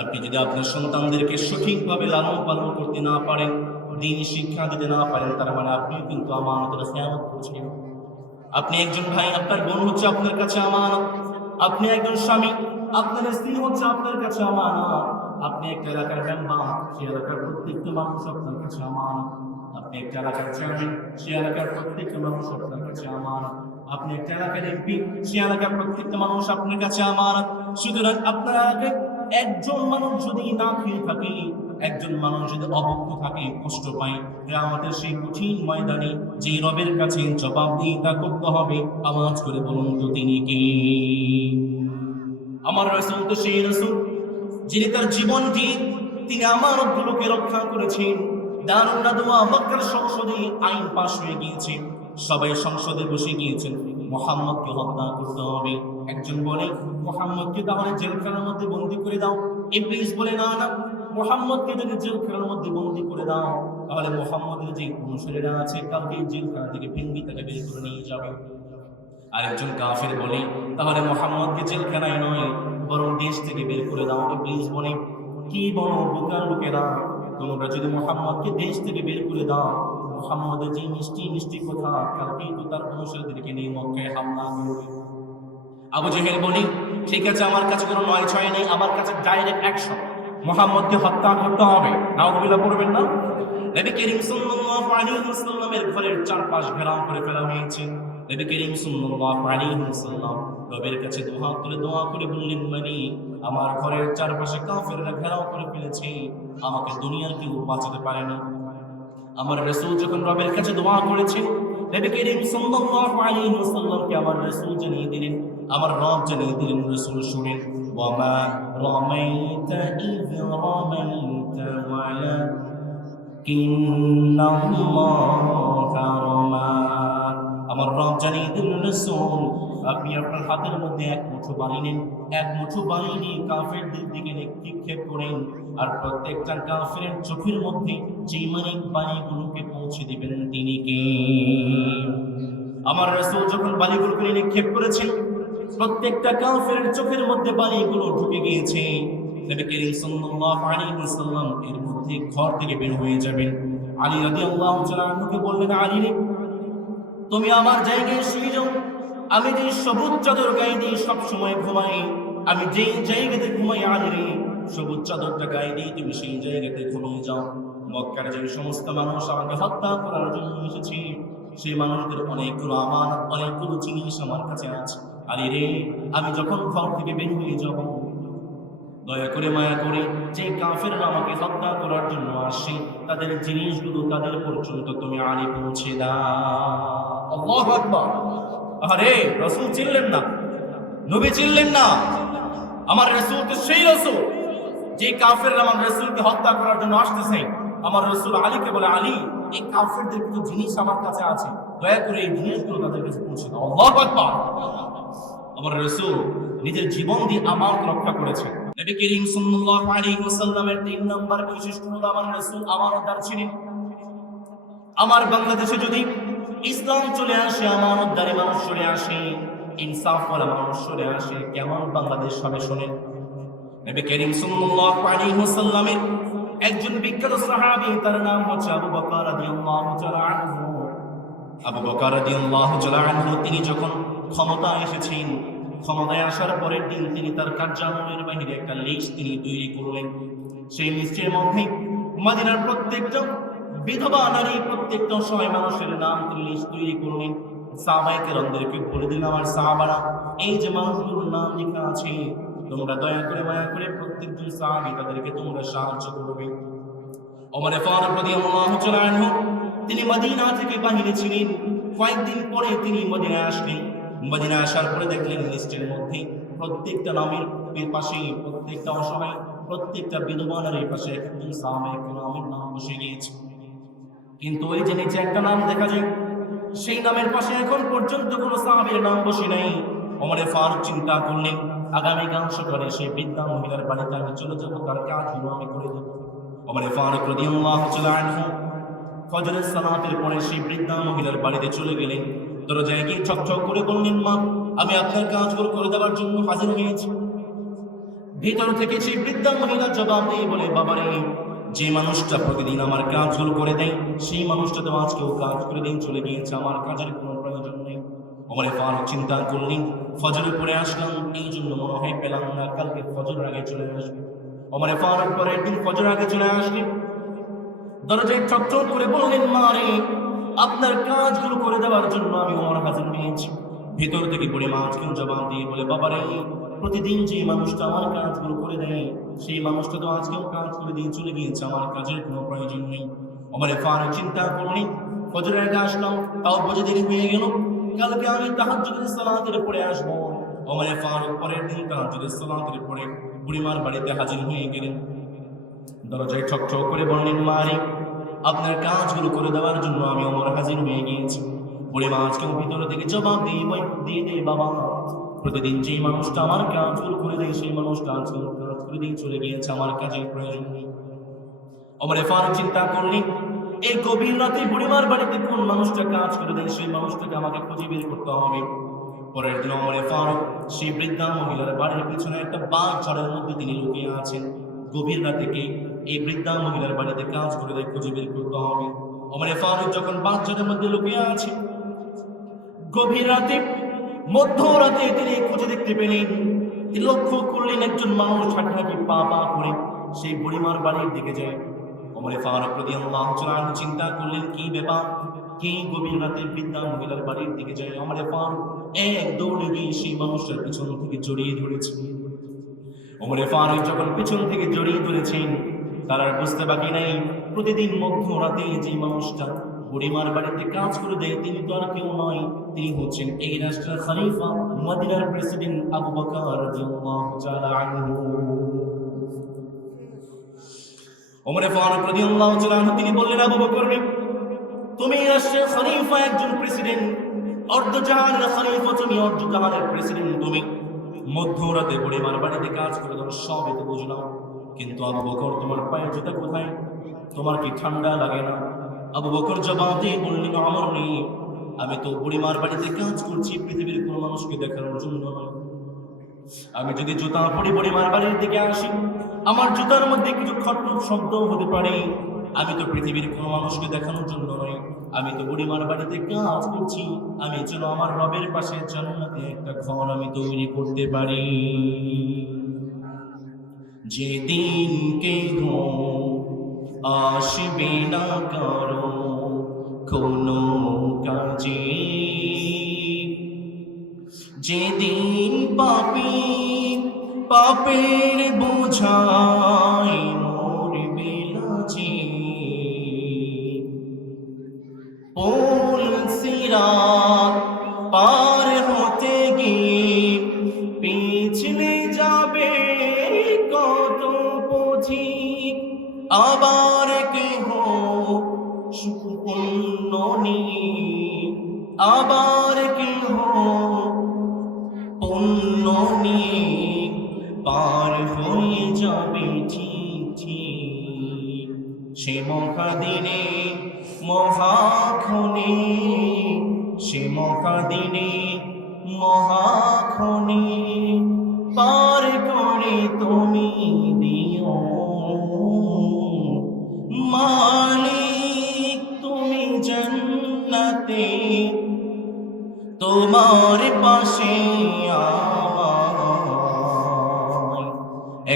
আপনি যদি আপনার সন্তানদেরকে সঠিকভাবে লালন পালন করতে না পারেন, দিন শিক্ষা দিতে না পারেন, তার মানে আপনিও কিন্তু আমানতের খেয়ানত করছেন। আপনি একজন ভাই, আপনার বোন হচ্ছে আপনার কাছে আমানত। আপনি একজন স্বামী, আপনার স্ত্রী হচ্ছে আপনার কাছে আমানত। আপনি একটা এলাকার মেম্বার, সেই এলাকার প্রত্যেকটা মানুষ আপনার কাছে আমানত। আপনি একটা এলাকার চেয়ারম্যান, সেই এলাকার প্রত্যেকটা মানুষ আপনার কাছে আমানত। আপনি একটা এলাকার এমপি, সেই এলাকার প্রত্যেকটা মানুষ আপনার কাছে আমানত। সুতরাং আপনার এলাকায় একজন মানুষ যদি না খেয়ে থাকে, একজন মানুষ যদি অভুক্ত থাকে, কষ্ট পায়, কিয়ামতের সেই কঠিন ময়দানে যে রবের কাছে জবাবদিহিতা করতে হবে, আওয়াজ করে বলুন তো তিনি কে? আমার রাসূল তো সেই রাসূল যিনি তার জীবন দিয়ে তিনি আমানতগুলোকে রক্ষা করেছেন। দারুন নাদওয়া মক্কার সংসদে আইন পাশ হয়ে গিয়েছে, সবাই সংসদে বসে গিয়েছেন, মুহাম্মদকে হত্যা করতে হবে। একজন বলে, মুহাম্মদকে তাহলে জেলখানার মধ্যে বন্দী করে দাও। ইবলিস বলে, না না, মুহাম্মদকে যদি জেলখানার মধ্যে বন্দী করে দাও, তাহলে মুহাম্মদের যে অনুসারীরা আছে কালকে জেলখানা থেকে ভেঙ্গি তাকে বের করে নিয়ে যাবে। আরেকজন কাফের বলে, তাহলে মুহাম্মদকে জেলখানায় নয় বরং দেশ থেকে বের করে দাও। ইবলিস বলে, কি বলো বোকার লোকেরা, তোমরা যদি মুহাম্মদকে দেশ থেকে বের করে দাও, মুহাম্মদের যে মিষ্টি মিষ্টি কথা, কালকেই তো তার অনুসারীদেরকে নিয়ে মক্কায় হামলা করবে। আবু জেহেল বলে, ঠিক আছে, আমার কাছে কোনো নয় ছয় নেই, আমার কাছে ডাইরেক্ট অ্যাকশন, মুহাম্মদকে হত্যা করতে হবে। নাউযুবিল্লাহ পড়বেন না? নবী করিম সাল্লাল্লাহু আলাইহি ওয়াসাল্লামের ঘরের চারপাশ ঘেরাও করে ফেলা হয়েছে। নবী করিম সাল্লাল্লাহু আলাইহি ওয়াসাল্লাম রবের কাছে দোয়া করে বললেন, মালিক, আমার ঘরের চারপাশে কাফেররা ঘেরাও করে ফেলেছে, আমাকে দুনিয়ার কেউ বাঁচাতে পারে না। আমার রাসূল যখন রবের কাছে দোয়া করেছেন, নবী করিম সাল্লাল্লাহু আলাইহি ওয়াসাল্লামকে আমার রাসূল জানিয়ে দিলেন, আমার রব জানিয়ে দিলেন, রাসূল শুনেন, ওয়ামা রামাইতা ইয রামাইতা ওয়ালাকিন্নাল্লাহা রামা। আমার রব জানিয়ে দিলেন, রাসূল, আপনি আপনার হাতের মধ্যে 1 মুঠো বালি নেন, 1 মুঠো বালি নিয়ে কাফেরদের দিকে নিক্ষেপ করেন, আর প্রত্যেকটা কাফেরের চোখের মধ্যে যে মালিক বালিগুলোকে পৌঁছে দিবেন তিনি কে? আমার রাসূল যখন বালিগুলোকে নিক্ষেপ করেছেন, প্রত্যেকটা কাফেরের চোখের মধ্যে বালিগুলো ঢুকে গিয়েছে। নবী করিম সাল্লাল্লাহু আলাইহি ওয়াসাল্লাম এর মধ্যে ঘর থেকে বের হয়ে যাবেন। আলী রাদিয়াল্লাহু তাআলা আনহুকে বললেন, আলী রে, তুমি আমার জায়গায় শুয়ে যাও। আমি যে সবুজ চাদর গায়ে দিয়ে সব সময় ঘুমাই, আমি যে জায়গাতে ঘুমাই, আলী রে, সবুজ চাদরটা গায়ে দিয়ে তুমি সেই জায়গাতে ঘুমিয়ে যাও। মক্কার যে সমস্ত মানুষ আমাকে হত্যা করার জন্য এসেছে, সেই মানুষদের অনেকগুলো আমানত, অনেকগুলো জিনিস আমার কাছে আছে। আলী রে, আমি যখন ঘর থেকে বের হয়ে যাব, দয়া করে মায়া করে যে কাফেররা আমাকে হত্যা করার জন্য আসে, তাদের জিনিসগুলো তাদের পর্যন্ত তুমি আলী পৌঁছে দাও। আল্লাহু আকবার। আরে রাসূল চিনলেন না, নবী চিনলেন না। আমার রাসূল তো সেই রাসূল যে কাফেররা আমার রাসূলকে হত্যা করার জন্য আসতেছে। আমার রাসূল আলীকে বলে, আলী, এই কাফেরদের কিছু জিনিস আমার কাছে আছে, দয়া করে এই জিনিসগুলো তাদের কাছে পৌঁছে দাও। আল্লাহু আকবার। আমার রাসূল নিজের জীবন দিয়ে আমানত রক্ষা করেছেন। নবী করিম সাল্লাল্লাহু আলাইহি ওয়াসাল্লামের 3 নম্বর বৈশিষ্ট্য হলো আমার রাসূল আমানতদার ছিলেন। আমার বাংলাদেশে যদি ইসলাম চলে আসে, আমানতদারি মানুষ চলে আসে, ইনসাফওয়ালা মানুষ চলে আসে, কেমন বাংলাদেশ হবে শোনেন। নবী করিম সাল্লাল্লাহু আলাইহি ওয়াসাল্লামের একজন বিখ্যাত সাহাবী, তার নাম হচ্ছে আবু বকর রাদিয়াল্লাহু তাআলা আনহু। আবু বকর রাদিয়াল্লাহু তাআলা আনহু তিনি যখন ক্ষমতায় এসেছেন, ক্ষমতায় আসার পরের দিন তিনি তার কার্যালয়ের বাইরে একটা লিস্ট তিনি তৈরি করলেন। সেই লিস্টের মধ্যে মদিনার প্রত্যেকটা বিধবা নারী, প্রত্যেকটা অসহায় মানুষের নাম তিনি লিস্ট তৈরি করলেন। সাহাবায়ে কেরামদেরকে বলে দিলেন, আমার সাহাবারা, এই যে মানুষগুলোর নাম লেখা আছে, তোমরা দয়া করে মায়া করে প্রত্যেকজন সাহাবী তাদেরকে তোমরা সাহায্য করবে। ওমর ফারুক রাদিয়াল্লাহু তাআলা আনহু তিনি মদিনা থেকে বাহিরে ছিলেন। কয়েকদিন পরে তিনি মদিনায় আসলেন। মদিনা আসার পরে দেখলেন লিস্টের মধ্যে প্রত্যেকটা নামের পাশে, প্রত্যেকটা অসহায়, প্রত্যেকটা বিধবা নারীর পাশে একজন সাহাবায়ে কেরামের নাম বসে গিয়েছে। কিন্তু ওই যে নিচে একটা নাম দেখা যায়, সেই নামের পাশে এখন পর্যন্ত কোনো সাহাবীর নাম বসে নাই। ওমর ফারুক চিন্তা করলেন, আগামীকাল সকালে সেই বৃদ্ধা মহিলার বাড়িতে আমি চলে যাব, তার কাজগুলো আমি করে দেব। ওমর ফারুক রাদিয়াল্লাহু তাআলা আনহু ফজরের সালাতের পরে সেই বৃদ্ধা মহিলার বাড়িতে চলে গেলেন। দরজায় গিয়ে ছকছক করে বললেন, মা, আমি আপনার কাজগুলো করে দেওয়ার জন্য হাজির হয়েছি। ভিতর থেকে সেই বৃদ্ধা মহিলা জবাব দিয়ে বলে, বাবারে, যে মানুষটা প্রতিদিন আমার কাজগুলো করে দেয়, সেই মানুষটা তো আজকেও কাজ করে দিন চলে গিয়েছে, আমার কাজের কোনো প্রয়োজন নেই। ওমর ফারুক চিন্তা করলেন, ফজরের পরে আসলাম, এই জন্য মনে হয় পেলাম না, কালকে ফজরের আগে চলে আসবে। ওমর ফারুক পরের দিন ফজরের আগে চলে আসলেন। দরজায় চকচক করে বললেন, মা রে, আপনার কাজগুলো করে দেওয়ার জন্য আমি ওমর হাজির হয়েছি। ভিতর থেকে পড়ে মা আজকেও জবাব দিয়ে বলে, বাবারে, প্রতিদিন যে মানুষটা আমার কাজগুলো করে দেয়, সেই মানুষটা তো আজকেও কাজ করে দিয়ে চলে গিয়েছে, আমার কাজের কোনো প্রয়োজন নেই। ওমর ফারুক চিন্তা করলেন, ফজরের আগে আসলাম, তাও বুঝে দেরি হয়ে গেল, কালকে আমি তাহাজ্জুদের সালাতের পরে আসবো। ওমর ফারুক পরের দিন তাহাজ্জুদের সালাতের পরে বুড়িমার বাড়িতে হাজির হয়ে গেলেন। দরজায় ঠকঠক করে বললেন, মা রে, আপনার কাজগুলো করে দেওয়ার জন্য আমি ওমর হাজির হয়ে গিয়েছি। বুড়িমা আজকেও ভিতরে থেকে জবাব দিয়ে বাবা, প্রতিদিন যে মানুষটা আমার কাজগুলো করে দেয়, সেই মানুষটা আজকেও কাজ করে দিয়ে চলে গিয়েছে, আমার কাজের প্রয়োজন নেই। ওমর ফারুক চিন্তা করলেন, এই গভীর রাতে বুড়িমার বাড়িতে কোন মানুষটা কাজ করে দেয়, সেই মানুষটাকে আমাকে খুঁজে বের করতে হবে। পরের দিন ওমর ফারুক সেই বৃদ্ধা মহিলার বাড়ির পিছনে একটা বাঁশ ঝাড়ের মধ্যে তিনি লুকিয়ে আছেন। গভীর রাতে কে এই বৃদ্ধা মহিলার বাড়িতে কাজ করে দেয়, খুঁজে বের করতে হবে। ওমর ফারুক যখন বাঁশ ঝাড়ের মধ্যে লুকিয়ে আছে, গভীর রাতে, মধ্যরাতে তিনি খুঁজে দেখতে পেলেন, তিনি লক্ষ্য করলেন একজন মানুষ হাঁটাহাঁটি পা পা করে সেই বুড়িমার বাড়ির দিকে যায়। ওমর ফারুক রাদিয়াল্লাহু তাআলা আনহু চিন্তা করলেন, কি ব্যাপার, কে গভীর রাতে বৃদ্ধা মহিলার বাড়ির দিকে যায়। ওমর ফারুক এক দৌড়ে গিয়ে সেই মানুষটার পিছন থেকে জড়িয়ে ধরেছে। ওমর ফারুক যখন পিছন থেকে জড়িয়ে ধরেছেন, তার আর বুঝতে বাকি নাই, প্রতিদিন মধ্যরাতে যে মানুষটা বুড়িমার বাড়িতে কাজ করে দেয়, তিনি তো আর কেউ নয়, তিনি হচ্ছেন এই রাষ্ট্রের খলিফা, মদিনার প্রেসিডেন্ট আবু বকর রাদিয়াল্লাহু তাআলা আনহু। ওমর ফারুক রাদিয়াল্লাহু তাআলা আনহু তিনি বললেন, আবু বকর, তুমি রাষ্ট্রের খলিফা, একজন প্রেসিডেন্ট, অর্ধজাহানের খলিফা তুমি, অর্ধজাহানের প্রেসিডেন্ট তুমি, মধ্যরাতে বুড়িমার বাড়িতে কাজ করে দাও, সব এতে বুঝলাম, কিন্তু আবু বকর তোমার পায়ের জুতা কোথায়? তোমার কি ঠান্ডা লাগে না? আবু বকর জবাব দিয়ে বললেন, আমার নেই, আমি তো বুড়িমার বাড়িতে কাজ করছি, পৃথিবীর কোনো মানুষকে দেখানোর জন্য নয়। আমি যদি জুতা পরি বুড়িমার বাড়ির দিকে আসি, আমার জুতার মধ্যে কিছু খটখট শব্দ হতে পারে, আমি তো পৃথিবীর কোনো মানুষকে দেখানোর জন্য নয়, আমি তো বুড়িমার বাড়িতে কাজ করছি, আমি যেন আমার রবের পাশে জান্নাতে একটা ঘর আমি তৈরি করতে পারি। যেদিন কেহ আসবে না কারো কোনো কাজে, যেদিন পাপী পাপের বোঝাই মরবে লাজে, পুল সিরাত পার হতে গিয়ে পিছলে যাবে কত পথিক, আবার কেহ সুপুণ্য নিয়ে, আবার কেহ পুণ্য নিয়ে পার হয়ে যাবে ঠিক ঠিক। সে মহাদিনে মহাক্ষণে, সে মহাদিনে মহাক্ষণে পার করে তুমি দিও মালিক, তুমি জান্নাতে তোমার পাশে আমায়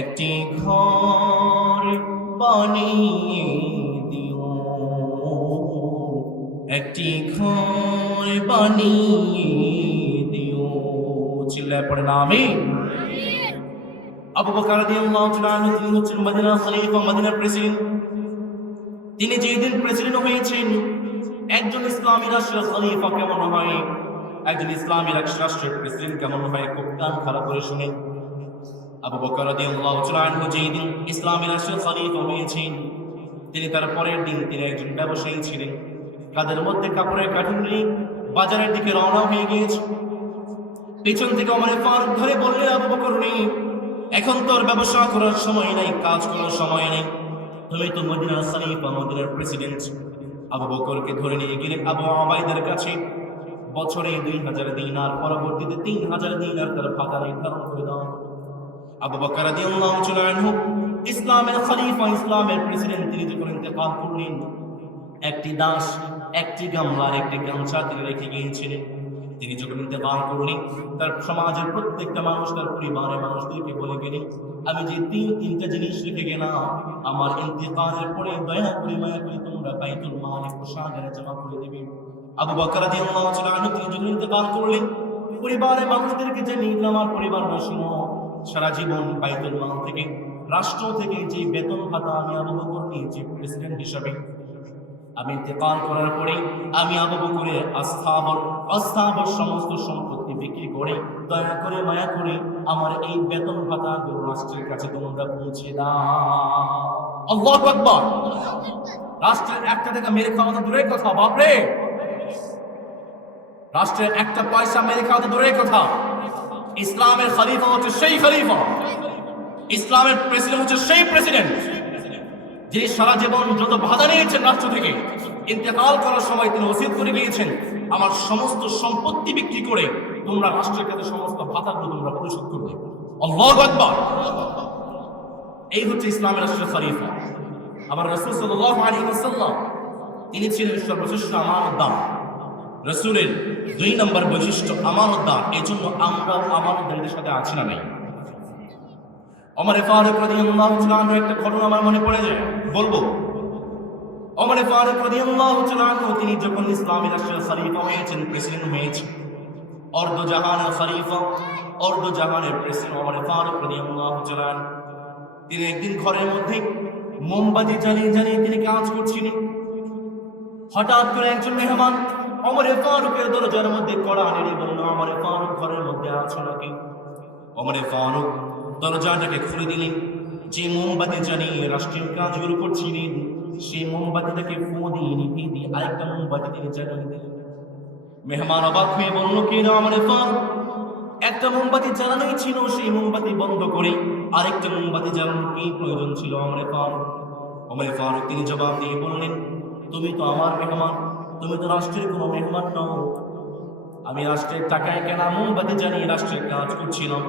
একটি ঘর বানিয়ে দিও, একটি ঘর বানিয়ে দিও। চিল্লায় পড়েন আমিন। আবু বকর রাদিয়াল্লাহু তাআলা আনহু তিনি হচ্ছেন মদিনার খলিফা, মদিনার প্রেসিডেন্ট। তিনি যেদিন প্রেসিডেন্ট হয়েছেন, একজন ইসলামী রাষ্ট্রের খলিফা কেমন হয়, একজন ইসলামী রাষ্ট্রের প্রেসিডেন্ট কেমন হয়, খুব কান খারাপ করে শুনে। আবু বকর রাদিয়াল্লাহু তাআলা আনহু যেদিন ইসলামী রাষ্ট্রের খলিফা হয়েছেন, তিনি তার পরের দিন তিনি একজন ব্যবসায়ী ছিলেন, কাদের মধ্যে কাপড়ের কার্টুন নিয়ে বাজারের দিকে রওনা হয়ে গিয়েছে। পেছন থেকে ওমর ফারুক ধরে বললেন, আবু বকর নেই, এখন তোর ব্যবসা করার সময় নাই, কাজ করার সময় নেই, তুমি তো মদিনার খলিফা, মদিনার প্রেসিডেন্ট। আবু বকরকে ধরে নিয়ে গেলেন আবু উবাইদার কাছে। বছরে 2000 দিনার, পরবর্তীতে 3000 দিনার তার ভাতা নির্ধারণ করে দেওয়া। আবু বকর রাদিয়াল্লাহু তাআলা আনহু ইসলামের খলিফা, ইসলামের প্রেসিডেন্ট, তিনি যখন ইন্তেকাল করলেন, একটি দাস, একটি গামলার একটি গামছা তিনি রেখে গিয়েছিলেন। তিনি যখন ইন্তেকাল করলেন, তার সমাজের প্রত্যেকটা মানুষ, তার পরিবারের মানুষদেরকে বলে গেলেন, আমি যে তিনটা জিনিস রেখে গেলাম, আমার ইন্তেকালের পরে দয়া করে মায়া করে তোমরা বাইতুল মাল কোষাগারে জমা করে দিবে। আবু বকর রাদিয়াল্লাহু তাআলা আনহু তিনি যখন ইন্তেকাল করলেন, পরিবারের মানুষদেরকে জানিয়ে দিলেন, আমার পরিবাররা শুনো, সারা জীবন বাইতুল মাল থেকে, রাষ্ট্র থেকে যে বেতন ভাতা আমি আবু বকর নিয়েছি প্রেসিডেন্ট হিসাবে, আমি ইন্তেকাল করার পরে আমি আবু বকরের আস্থাবর সমস্ত সম্পত্তি বিক্রি করে দয়া করে মায়া করে আমার এই বেতন ভাতা রাষ্ট্রের কাছে তোমরা পৌঁছে দাও। আল্লাহু আকবার। রাষ্ট্রের একটা টাকা মেরে খাওয়া তো দূরের কথা, বাপরে, রাষ্ট্রের একটা পয়সা মেরে খাওয়া তো দূরের কথা, ইসলামের খলিফা হচ্ছে সেই খলিফা, ইসলামের প্রেসিডেন্ট হচ্ছে সেই প্রেসিডেন্ট, যিনি সারা জীবন যত ভাতা নিয়েছেন রাষ্ট্র থেকে, ইন্তেকাল করার সময় তিনি ওসিয়ত করে গিয়েছেন, আমার সমস্ত সম্পত্তি বিক্রি করে তোমরা রাষ্ট্রের কাছে সমস্ত ভাতাগুলো তোমরা পরিশোধ করবে। আল্লাহু আকবার। এই হচ্ছে ইসলামের রাষ্ট্রের খলিফা। আমার রাসূল সাল্লাল্লাহু আলাইহি ওয়াসাল্লাম তিনি ছিলেন সর্বশ্রেষ্ঠ আমানতদার। রাসূলের 2 নম্বর বৈশিষ্ট্য আমানতদার। এই জন্য আমরা আমানতদারদের সাথে আছি না নাই? ওমর ফারুক রাদিয়াল্লাহু তাআলা আনহু একটা ঘটনা আমার মনে পড়ে যায়, বলবো। ওমর ফারুক রাদিয়াল্লাহু তাআলা আনহু তিনি যখন ইসলামী রাষ্ট্রের খলিফা হয়েছেন, প্রেসিডেন্ট হয়েছেন, অর্ধ জাহানের খলিফা, অর্ধ জাহানের প্রেসিডেন্ট ওমর ফারুক রাদিয়াল্লাহু তাআলা, তিনি একদিন ঘরের মধ্যে মোমবাতি জ্বালিয়ে জ্বালিয়ে তিনি কাজ করছিলেন। হঠাৎ করে একজন মেহমান ওমর ফারুকের দরজার মধ্যে কড়া নেড়ে বলল, ওমর ফারুক ঘরের মধ্যে আছো নাকি? ওমর ফারুক দরজাটাকে খুলে দিলেন। যে মোমবাতি জ্বালিয়ে রাষ্ট্রীয় কাজগুলো করছিলেন, সেই মোমবাতিটাকে ফু দিয়ে নিভিয়ে দিয়ে আরেকটা মোমবাতি তিনি জ্বালিয়ে দিলেন। মেহমান অবাক হয়ে বলল, কি না ওমর ফারুক, একটা মোমবাতি জ্বালানোই ছিল, সেই মোমবাতি বন্ধ করে আরেকটা মোমবাতি জ্বালানোর কি প্রয়োজন ছিল ওমর ফারুক? ওমর ফারুক তিনি জবাব দিয়ে বললেন, তুমি তো আমার মেহমান, তুমি তো রাষ্ট্রের কোনো মেহমান নও। আমি রাষ্ট্রের টাকায় কেনা মোমবাতি জ্বালিয়ে রাষ্ট্রের কাজ করছিলাম।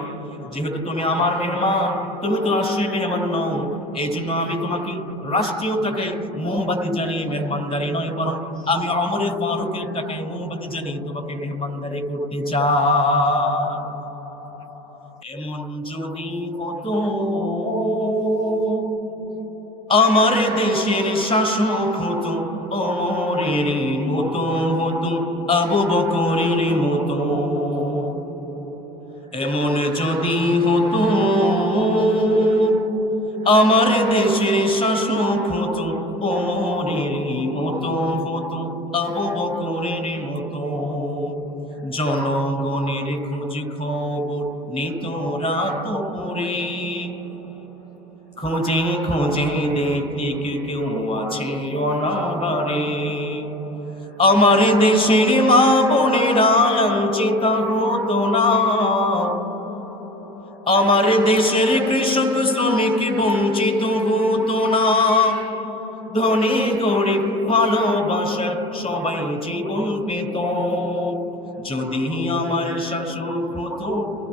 যেহেতু তুমি আমার মেহমান, তুমি তো রাষ্ট্রের মেহমান নও, এই জন্য আমি তোমাকে রাষ্ট্রীয় টাকায় মোমবাতি জ্বালিয়ে মেহমানদারি নয়, বরং আমি ওমর ফারুকের টাকায় মোমবাতি জ্বালিয়ে তোমাকে মেহমানদারি করতে চাই। এমন যদি হতো আমার দেশের শাসক হতো ওমরের মতো, হতো আবু বকরের মতো। এমন যদি হতো আমার দেশের শাসক হতো ওমরের মতো, হতো আবু বকরের মতো। জনগণের খোঁজ খবর নিত রাত পরে, খোঁজে খোঁজে দেখতে কেউ আছে অনাহারে। আমার দেশের মা বোনেরা লাঞ্ছিত হতো না, আমার দেশের কৃষক শ্রমিক বঞ্চিত হতো না। ধনী গরিব ভালোবাসা সবাই জীবন পেত, যদি আমার শাসক হতো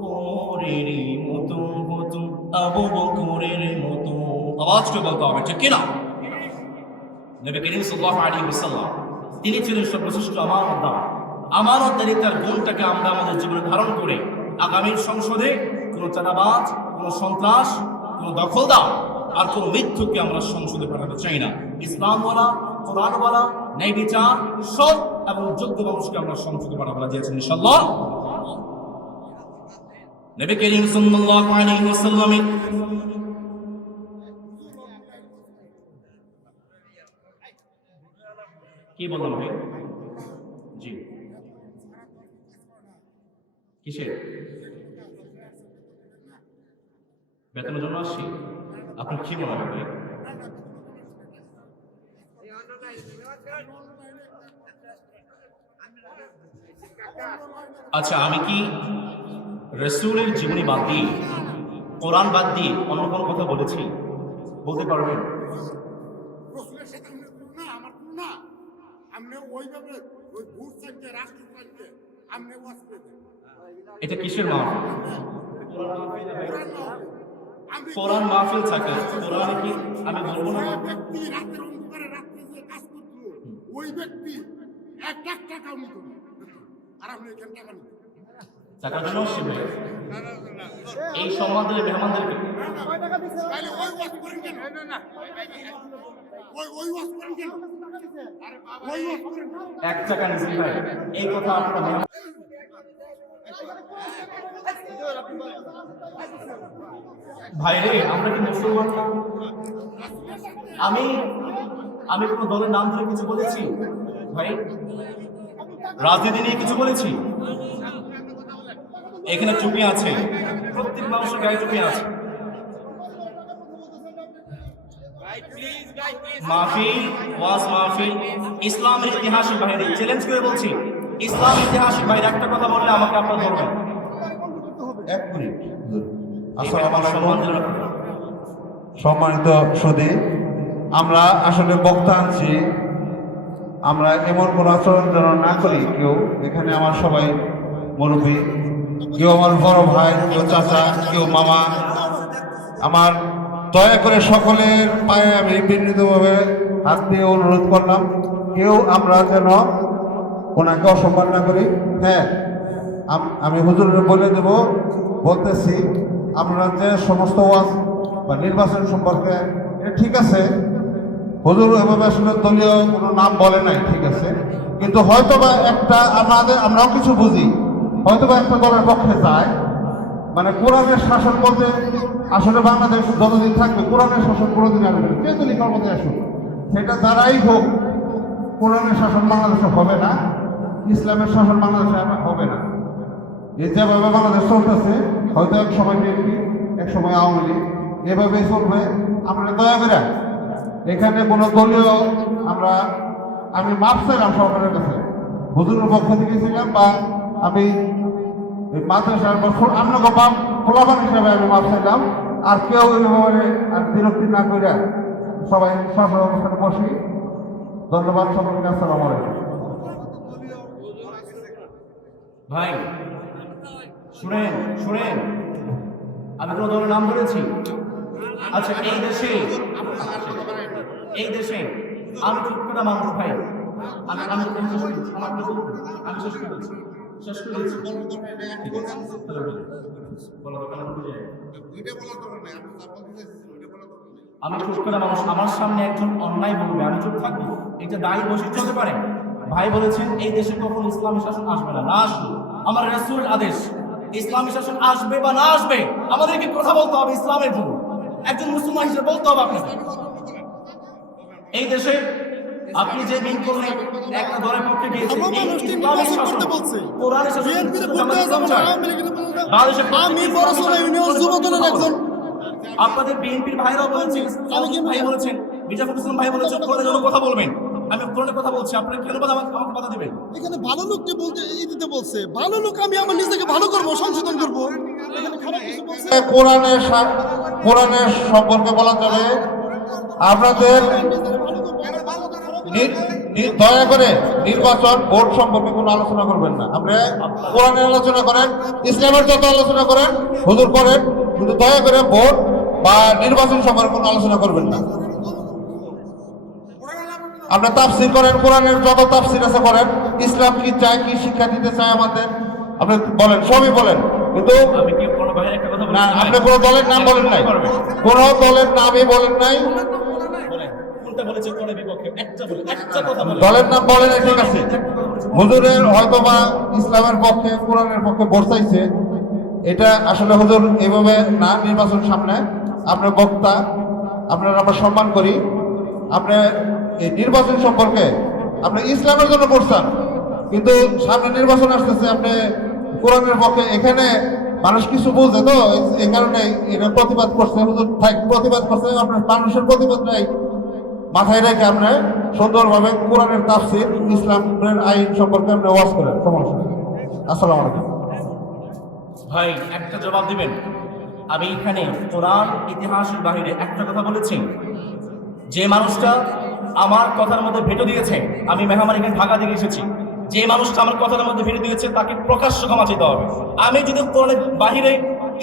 ওমরের মতো, হতো আবু বকরের মতো। আওয়াজ করে বলতে হবে ঠিক কিনা? নবী করিম সাল্লাল্লাহু আলাইহি ওয়াসাল্লাম তিনি ছিলেন সর্বশ্রেষ্ঠ আমানতদার। আমানতদারিতার গুণটাকে আমরা আমাদের জীবনে ধারণ করে আগামীর সংসদে কোনো চাঁদাবাজ, কোনো সন্ত্রাস, কোনো দখলদার আর কোনো মিথ্যুককে আমরা সংসদে পাঠাতে চাই না। ইসলামওয়ালা, কোরআনওয়ালা, ন্যায় বিচার, সৎ এবং যোগ্য মানুষকে আমরা সংসদে পাঠাবো দিয়েছেন ইনশাআল্লাহ। নবী করিম সাল্লাল্লাহু আলাইহি ওয়াসাল্লামের কি বললাম ভাই? জি, কিসের বেতনের জন্য আসছি? আপনার কি মনে হয় ভাই? আচ্ছা, আমি কি রাসূলের জীবনী বাদ দিয়ে, কোরআন বাদ দিয়ে অন্য কোনো কথা বলেছি? বলতে পারবেন? এটা কিসের মাহফিল? কোরআন মাহফিল থাকে, কোরআনে কি আমি বলবো না? ওই ব্যক্তি 1 লাখ টাকা নিত আর আপনি এখানে টাকা নিত টাকার জন্য শিবে এই সম্মান দিলে মেহমানদেরকে তাহলে ওই ওয়াজ করেন কেন? না ওই ওয়াজ করেন কেন? আরে বাবা ওই ওয়াজ করেন 1 টাকা নিছি ভাই, এই কথা আপনারা ভাই রে, আমরা কি মুসলমান না? আমি কোনো দলের নাম ধরে কিছু বলেছি ভাই? রাজনীতি নিয়ে কিছু বলেছি? এখানে টুপি আছে, প্রত্যেক মানুষের গায়ে টুপি আছে। মাহফিল, ওয়াজ মাহফিল ইসলামের ইতিহাসের বাইরে, চ্যালেঞ্জ করে বলছি, ইসলাম ইতিহাসের বাইরে একটা কথা বললে আমাকে আপনারা ধরবেন। 1 মিনিট। আসসালামু আলাইকুম। সম্মানিত সুধী, আমরা আসলে বক্তা আনছি, আমরা এমন কোনো আচরণ যেন না করি কেউ। এখানে আমার সবাই মুরব্বী, কেউ আমার বড় ভাই, কেউ চাচা, কেউ মামা। আমার দয়া করে সকলের পায়ে আমি বিনীতভাবে হাত দিয়ে অনুরোধ করলাম, কেউ আমরা যেন ওনাকে অসম্মান না করি। হ্যাঁ, আমি হুজুরকে বলে দেব, বলতেছি, আমরা যে সমস্ত ওয়াজ বা নির্বাচন সম্পর্কে ঠিক আছে, হুজুর এভাবে আসলে দলীয় কোনো নাম বলে নাই, ঠিক আছে, কিন্তু হয়তোবা একটা আমরাও কিছু বুঝি, হয়তোবা একটা দলের পক্ষে যায়, মানে কোরআনের শাসন বলতে আসলে বাংলাদেশ যতদিন থাকবে কোরআনের শাসন কোনোদিন আসবে না, যে দলই ক্ষমতায় আসুক, সেটা যারাই হোক, কোরআনের শাসন বাংলাদেশে হবে না, ইসলামের শাসন বাংলাদেশে হবে না। এই যেভাবে বাংলাদেশ চলতেছে, হয়তো এক সময় বিএনপি, এক সময় আওয়ামী লীগ, এভাবেই চলবে। আমরা দয়া করে এখানে কোনো দলীয় আমি মাপ চাইলাম সরকারের কাছে, হুজুরের পক্ষ থেকে ছিলাম, বা আমি মাদ্রাসার আপনাকে খোলাবান হিসাবে আমি মাপ চাইলাম। আর কেউ এইভাবে আর বিরক্তি না করে সবাই সফল অবস্থানে বসি। ধন্যবাদ সকলকে। আসসালামু আলাইকুম। ভাই শুনেন শুনেন, আমি কোনো দলের নাম ধরেছি? আচ্ছা, এই দেশে আমি চুপকাটা মানুষ ভাই, আমি আমি আমি শেষ করে দিচ্ছি, শেষ করে দিচ্ছি। আমি চুপকাটা মানুষ, আমার সামনে একজন অন্যায় বলবে আমি চুপ থাকবো, এটা দায়ী বৈশিষ্ট্য হতে পারে? ভাই বলেছেন এই দেশে কখনো ইসলামী শাসন আসবে না, না আসবে। আমার রাসূল আদেশ, ইসলামী শাসন আসবে বা না আসবে আমাদেরকে কথা বলতে হবে ইসলামের জন্য, একজন মুসলমান হিসেবে বলতে হবে আপনাকে। এই দেশে আপনি যে দিন করলেন একটা দলের পক্ষে গিয়েছেন, এই ইসলামী শাসন কোরআনের শাসন আমি পড়াশোনা ইউনিয়ন যুব দলের একজন। আপনাদের বিএনপির ভাইরাও বলেছেন, ভাই বলেছেন, মির্জা ফখরুল ইসলাম ভাই বলেছেন কোরআনের জন্য কথা বলবেন। আমি কোরআনের কথা বলছি, আপনারা কেন আমাকে বাধা দিবেন? এখানে ভালো লোককে বলতে দিতে বলছে, ভালো লোক আমি আমার নিজেকে ভালো করব, সংশোধন করব। এখানে খারাপ কিছু বলছে কোরআনের সম্পর্কে বলা যাবে আপনাদের দয়া করে নির্বাচন ভোট সম্পর্কে কোনো আলোচনা করবেন না। আপনারা কোরআনের আলোচনা করেন, ইসলামের যত আলোচনা করেন হুজুর করেন, কিন্তু দয়া করে ভোট বা নির্বাচন সম্পর্কে কোনো আলোচনা করবেন না। আপনি তাফসীর করেন, কোরআনের যত তাফসীর আছে করেন, ইসলাম কি চায়, কি শিক্ষা দিতে চায় আমাদের আপনি বলেন, সবই বলেন, কিন্তু আমি কি কোনো ভাইয়ের একটা কথা না, বলছি? আপনি কোনো দলের নাম বলেন নাই, কোনো দলের নামই বলেন নাই, বলেন কোনটা বলেছে কোরআনের বিপক্ষে? একটা কথা বলেন। দলের নাম বলেন নাই, ঠিক আছে। হুজুরের হয়তোবা ইসলামের পক্ষে কোরআনের পক্ষে ভোট চাইছে, এটা আসলে হুজুর এভাবে না। নির্বাচন সামনে, আপনার বক্তা, আপনার আমরা সম্মান করি। আপনি এই নির্বাচন সম্পর্কে আপনি ইসলামের জন্য ভোট চান, কিন্তু সামনে নির্বাচন আসতেছে, আপনি কোরআনের পক্ষে। এখানে মানুষ কিছু বুঝে তো, এই কারণে এটা প্রতিবাদ করছে, হুজুর প্রতিবাদ করছে। আপনার মানুষের প্রতিবাদ নাই মাথায় রেখে আপনি সুন্দরভাবে কোরআনের তাফসীর, ইসলামের আইন সম্পর্কে আপনি ওয়াজ করেন, সমস্যা নেই। আসসালামু আলাইকুম। ভাই একটা জবাব দিবেন। আমি এখানে কোরআন ইতিহাসের বাহিরে একটা কথা বলেছি, যে মানুষটা আমার কথার মধ্যে ভেটো দিয়েছে, আমি মেহমান এখানে ঢাকা থেকে এসেছি, যে মানুষটা আমার কথার মধ্যে ভেটো দিয়েছে তাকে প্রকাশ্য ক্ষমা চাইতে হবে। আমি যদি কোরআনের বাহিরে,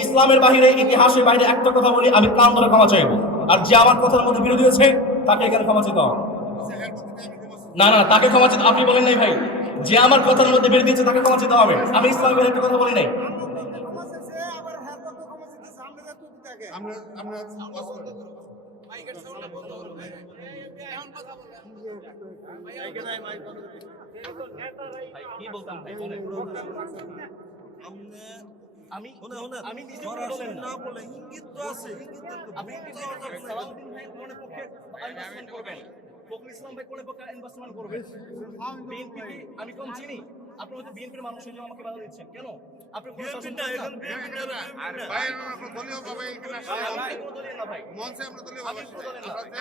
ইসলামের বাহিরে, ইতিহাসের বাহিরে একটা কথা বলি, আমি কান ধরে ক্ষমা চাইবো। আর যে আমার কথার মধ্যে ভেটো দিয়েছে তাকে এখানে ক্ষমা চাইতে হবে। না না, তাকে ক্ষমা চাইতে, আপনি বলেন নাই ভাই, যে আমার কথার মধ্যে ভেটো দিয়েছে তাকে ক্ষমা চাইতে হবে। আমি ইসলামের বাহিরে একটা কথা বলি নাই। কি বলতাম ভাই বলেন। আমি নিজে না বলে ইঙ্গিত তো আছে, আপনি সালাউদ্দিন ভাই কোন পক্ষে ইনভেস্টমেন্ট করবেন, ফখরুল ইসলাম ভাই কোন পক্ষে ইনভেস্টমেন্ট করবেন? বিএনপি আমি কম চিনি, আপনি হয়তো বিএনপির মানুষ হিসেবে আমাকে বাধা দিচ্ছেন কেন? আপনি কোন শাসন এখন বিএনপি না ভাই, আমরা দলীয় ভাবে এখানে আসলে কোন দলীয় না ভাই, মঞ্চে আমরা দলীয় ভাবে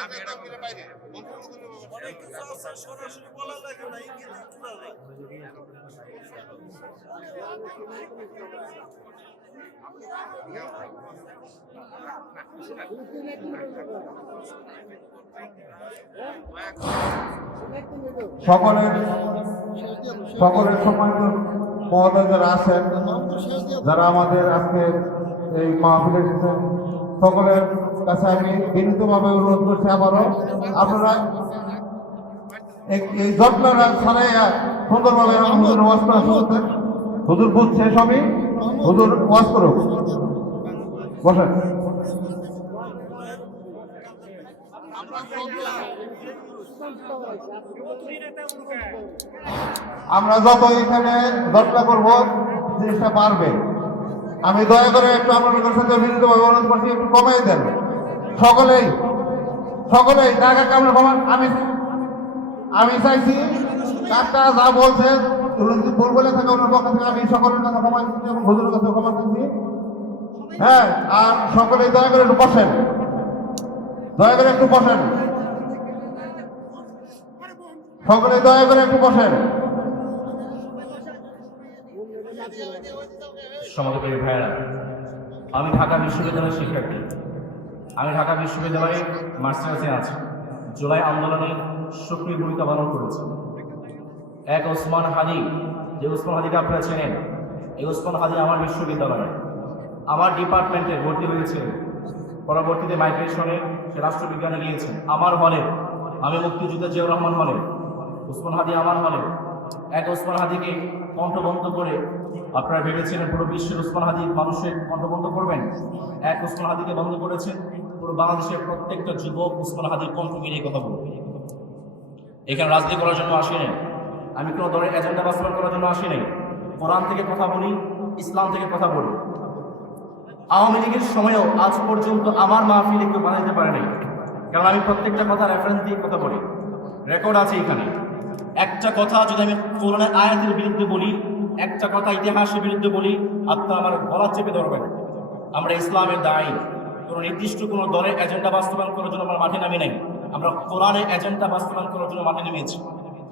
আমরা যে দলীয় বাইরে মঞ্চে দলীয় ভাবে অনেক কিছু আছে, সরাসরি বলা লাগে না, ইঙ্গিত খোলা যায়। সকলের সম্মানিত মহোদয় যারা আছেন, যারা আমাদের আজকে এই মাহফিলে এসেছেন, সকলের কাছে আমি বিনীতভাবে অনুরোধ করছি, আবারও আপনারা এই জটলারা ছাড়াইয়া সুন্দরভাবে হুজুর ওয়াজ করা শুরু করতেন। হুজুর বুঝছে সবই, হুজুর ওয়াজ করুক, বসেন। আমরা যত এখানে জটলা করবো জিনিসটা পারবে। আমি দয়া করে একটু আপনাদের কাছে বিনীতভাবে অনুরোধ করছি, একটু কমাই দেন সকলেই টাকা কামড়ে কমান। আমি চাইছি কাকা যা বলছে ভুল বলে থাকে ওনার পক্ষ থেকে আমি সকলের কাছে ক্ষমা চাইছি এবং হুজুরের কাছে ক্ষমা চাইছি। হ্যাঁ, আর সকলেই দয়া করে একটু বসেন, সকলে দয়া করে একটু বসেন। সমাজপ্রিয় ভাইয়েরা, আমি ঢাকা বিশ্ববিদ্যালয়ের শিক্ষার্থী, আমি ঢাকা বিশ্ববিদ্যালয়ে মাস্টার্সে আছি। জুলাই আন্দোলনে সক্রিয় ভূমিকা পালন করেছে। এক ওসমান হাদি, যে ওসমান হাদিকে আপনারা চেনেন, এই ওসমান হাদি আমার বিশ্ববিদ্যালয়ে আমার ডিপার্টমেন্টে ভর্তি হয়েছে। পরবর্তীতে মাইগ্রেশনে সে রাষ্ট্রবিজ্ঞানে গিয়েছেন। আমার হলে, আমি মুক্তিযোদ্ধা জিয়াউর রহমান হলে, ওসমান হাদি আমার হলে। এক ওসমান হাদিকে কণ্ঠবন্ধ করে আপনারা ভেবেছিলেন পুরো বিশ্বের ওসমান হাদি মানুষের কণ্ঠবন্ধ করবেন। এক ওসমান হাদিকে বন্ধ করেছেন, পুরো বাংলাদেশের প্রত্যেকটা যুবক ওসমান হাদির কণ্ঠ মিলিয়ে কথা বলবে। এখানে রাজনীতি করার জন্য আসি নাই, আমি কোনো দলের এজেন্ডা বাস্তবায়ন করার জন্য আসি নাই। কোরআন থেকে কথা বলি, ইসলাম থেকে কথা বলি। আওয়ামী লীগের সময়ও আজ পর্যন্ত আমার মাহফিলে কেউ বাধা দিতে পারে নাই, কারণ আমি প্রত্যেকটা কথা রেফারেন্স দিয়ে কথা বলি, রেকর্ড আছে এখানে। একটা কথা যদি আমি কোরআনের আয়াতের বিরুদ্ধে বলি, একটা কথা ইতিহাসের বিরুদ্ধে বলি, আপনারা আমার গলা চেপে ধরবেন। আমরা ইসলামের দায়ী, কোনো নির্দিষ্ট কোনো দলের এজেন্ডা বাস্তবায়ন করার জন্য আমরা মাঠে নামি নাই, আমরা কোরআনের এজেন্ডা বাস্তবায়ন করার জন্য মাঠে নেমেছি।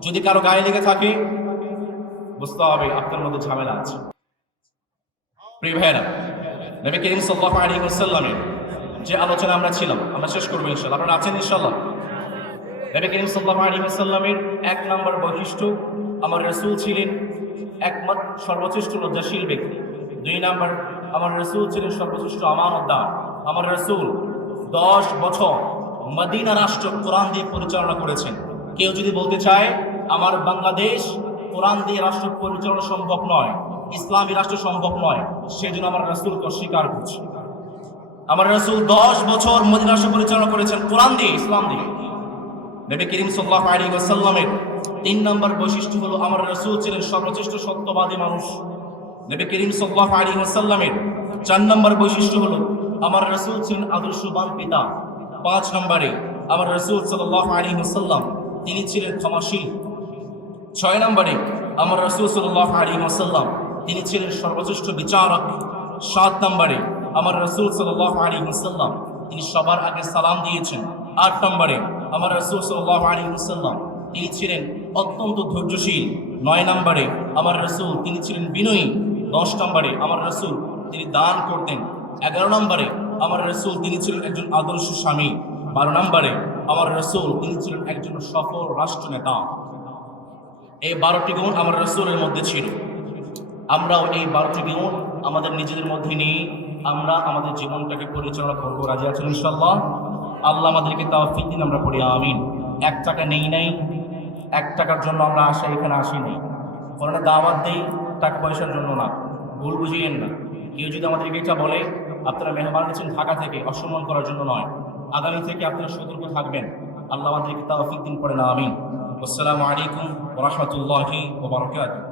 যদি কারো গায়ে লেগে থাকে বুঝতে হবে আপনার মধ্যে ঝামেলা আছে। প্রিয় ভাইরা, নবী করিম সাল্লাল্লাহু আলাইহি ওয়াসাল্লামের যে আলোচনা আমরা ছিলাম, আমরা শেষ করবো ইনশাআল্লাহ। আপনারা আছেন ইনশাআল্লাহ? নবী করিম সাল্লাল্লাহু আলাইহি ওয়াসাল্লামের এক নম্বর বৈশিষ্ট্য, আমার রাসূল ছিলেন একমাত্র সর্বশ্রেষ্ঠ লজ্জাশীল ব্যক্তি। দুই নম্বর, আমার রাসূল ছিলেন সর্বশ্রেষ্ঠ আমানতদার। আমার রাসূল 10 বছর মদিনা রাষ্ট্র কোরআন দিয়ে পরিচালনা করেছেন। কেউ যদি বলতে চায় আমার বাংলাদেশ কোরআন দিয়ে রাষ্ট্র পরিচালনা সম্ভব নয়, ইসলামী রাষ্ট্র সম্ভব নয়, সেজন্য আমার রাসূলকে অস্বীকার করছে। আমার রাসূল 10 বছর মদিনা রাষ্ট্র পরিচালনা করেছেন কোরআন দিয়ে, ইসলাম দিয়ে। নবী করিম সাল্লাল্লাহু আলাইহি ওয়াসাল্লামের 3 নম্বর বৈশিষ্ট্য হলো আমার রাসূল ছিলেন সর্বশ্রেষ্ঠ সত্যবাদী মানুষ। নবী করিম সাল্লাল্লাহু আলাইহি ওয়াসাল্লামের 4 নম্বর বৈশিষ্ট্য হলো আমার রাসূল ছিলেন আদর্শবান পিতা। 5 নম্বরে আমার রাসূল সাল্লাল্লাহু আলাইহি ওয়াসাল্লাম তিনি ছিলেন ক্ষমাশীল। 6 নম্বরে আমার রাসূল সাল্লাল্লাহু আলাইহি ওয়াসাল্লাম তিনি ছিলেন সর্বশ্রেষ্ঠ বিচারক। 7 নম্বরে আমার রাসূল সাল্লাল্লাহু আলাইহি ওয়াসাল্লাম তিনি সবার আগে সালাম দিয়েছেন। 8 নম্বরে আমার রাসূল সাল্লাল্লাহু আলাইহি ওয়াসাল্লাম তিনি ছিলেন অত্যন্ত ধৈর্যশীল। 9 নম্বরে আমার রাসূল তিনি ছিলেন বিনয়ী। 10 নম্বরে আমার রাসূল তিনি দান করতেন। 11 নম্বরে আমার রাসূল তিনি ছিলেন একজন আদর্শ স্বামী। 12 নম্বরে আমার রাসূল তিনি ছিলেন একজন সফল রাষ্ট্রনেতা। এই 12টি গুণ আমার রাসূলের মধ্যে ছিল। আমরাও এই 12টি গুণ আমাদের নিজেদের মধ্যে নিয়ে আমরা আমাদের জীবনটাকে পরিচালনা করবো। রাজি আছেন ইনশাআল্লাহ? আল্লাহ আমাদেরকে তাওফিক দিন, আমরা পড়ি আমিন। 1 টাকা নেই নাই, 1 টাকার জন্য আমরা এখানে আসি নাই। কোরআনে দাওয়াত দেই টাকা পয়সার জন্য না, ভুল বুঝিয়েন না। কেউ যদি আমাদেরকে এটা বলে আপনারা মেহমান আছেন ঢাকা থেকে, অসম্মান করার জন্য নয়। আগামী থেকে আপনারা সতর্ক থাকবেন। আল্লাহ আমাদেরকে তাওফিক দিন, পড়ে না আমিন। আসসালামু আলাইকুম ওয়া রাহমাতুল্লাহি ওয়া বারাকাতুহু।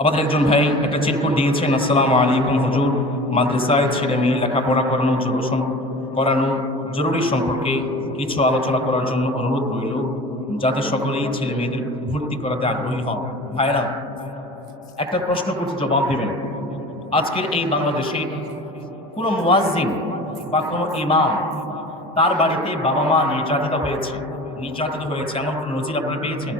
আমাদের একজন ভাই একটা চিরকুট দিয়েছেন, আসসালামু আলাইকুম হুজুর, মাদ্রাসায় ছেলে মেয়ে লেখাপড়া করানো জরুরি সম্পর্কে কিছু আলোচনা করার জন্য অনুরোধ রইল, যাতে সকলেই ছেলে মেয়েদের ভর্তি করাতে আগ্রহী হন। ভাইরা, একটা প্রশ্ন করতে জবাব দেবেন। আজকের এই বাংলাদেশে কোনো মুয়াজ্জিন বা কোনো ইমাম তার বাড়িতে বাবা মা নির্যাতিত হয়েছে এমন কোনো নজির আপনারা পেয়েছেন?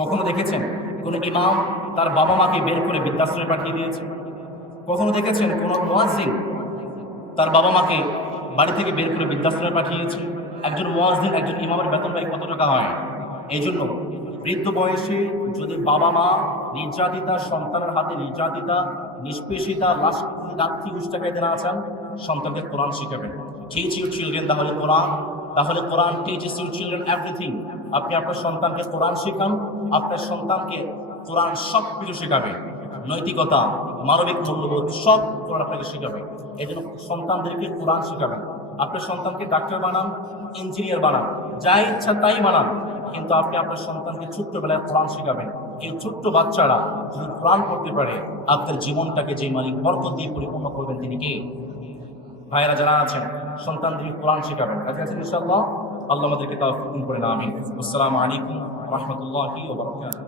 কখনো দেখেছেন কোনো ইমাম তার বাবা মাকে বের করে বৃদ্ধাশ্রমে পাঠিয়ে দিয়েছে? কখনো দেখেছেন কোনো মুয়াজ্জিন তার বাবা মাকে বাড়ি থেকে বের করে বৃদ্ধাশ্রমে পাঠিয়েছে? একজন মুয়াজ্জিন, একজন ইমামের বেতন ব্যয় কত টাকা হয়? এই জন্য বৃদ্ধ বয়সে যদি বাবা মা নির্যাতিতা, সন্তানের হাতে নির্যাতিতা, নিষ্পেষিতা, লাঠি উষ্টাকাইতে না চান, সন্তানকে কোরআন শিখাবেন। টিচ ইউর চিলড্রেন, তাহলে কোরআন টিচেস ইউর চিলড্রেন এভরিথিং। আপনি আপনার সন্তানকে কোরআন শেখান, আপনার সন্তানকে কোরআন সব কিছু শেখাবে। নৈতিকতা, মানবিক মূল্যবোধ সব কোরআন আপনাকে শেখাবে। এই জন্য সন্তানদেরকে কোরআন শেখাবেন। আপনার সন্তানকে ডাক্তার বানান, ইঞ্জিনিয়ার বানান, যা ইচ্ছা তাই বানান, কিন্তু আপনি আপনার সন্তানকে ছোট্টবেলায় কোরআন শেখাবেন। এই ছোট্ট বাচ্চারা যদি কোরআন পড়তে পারে, আপনার জীবনটাকে যে মালিক বরকত দিয়ে পরিপূর্ণ করবেন তিনি কে? ভাইয়েরা যারা আছেন, সন্তানদেরকে কোরআন শেখাবেন। কাছে আছেন ইনশাআল্লাহ? আল্লাহ আমাদেরকে তাওফিক দিন, করে না আমিন। আসসালামু আলাইকুম ওয়া রাহমাতুল্লাহি ওয়া বারাকাতুহু।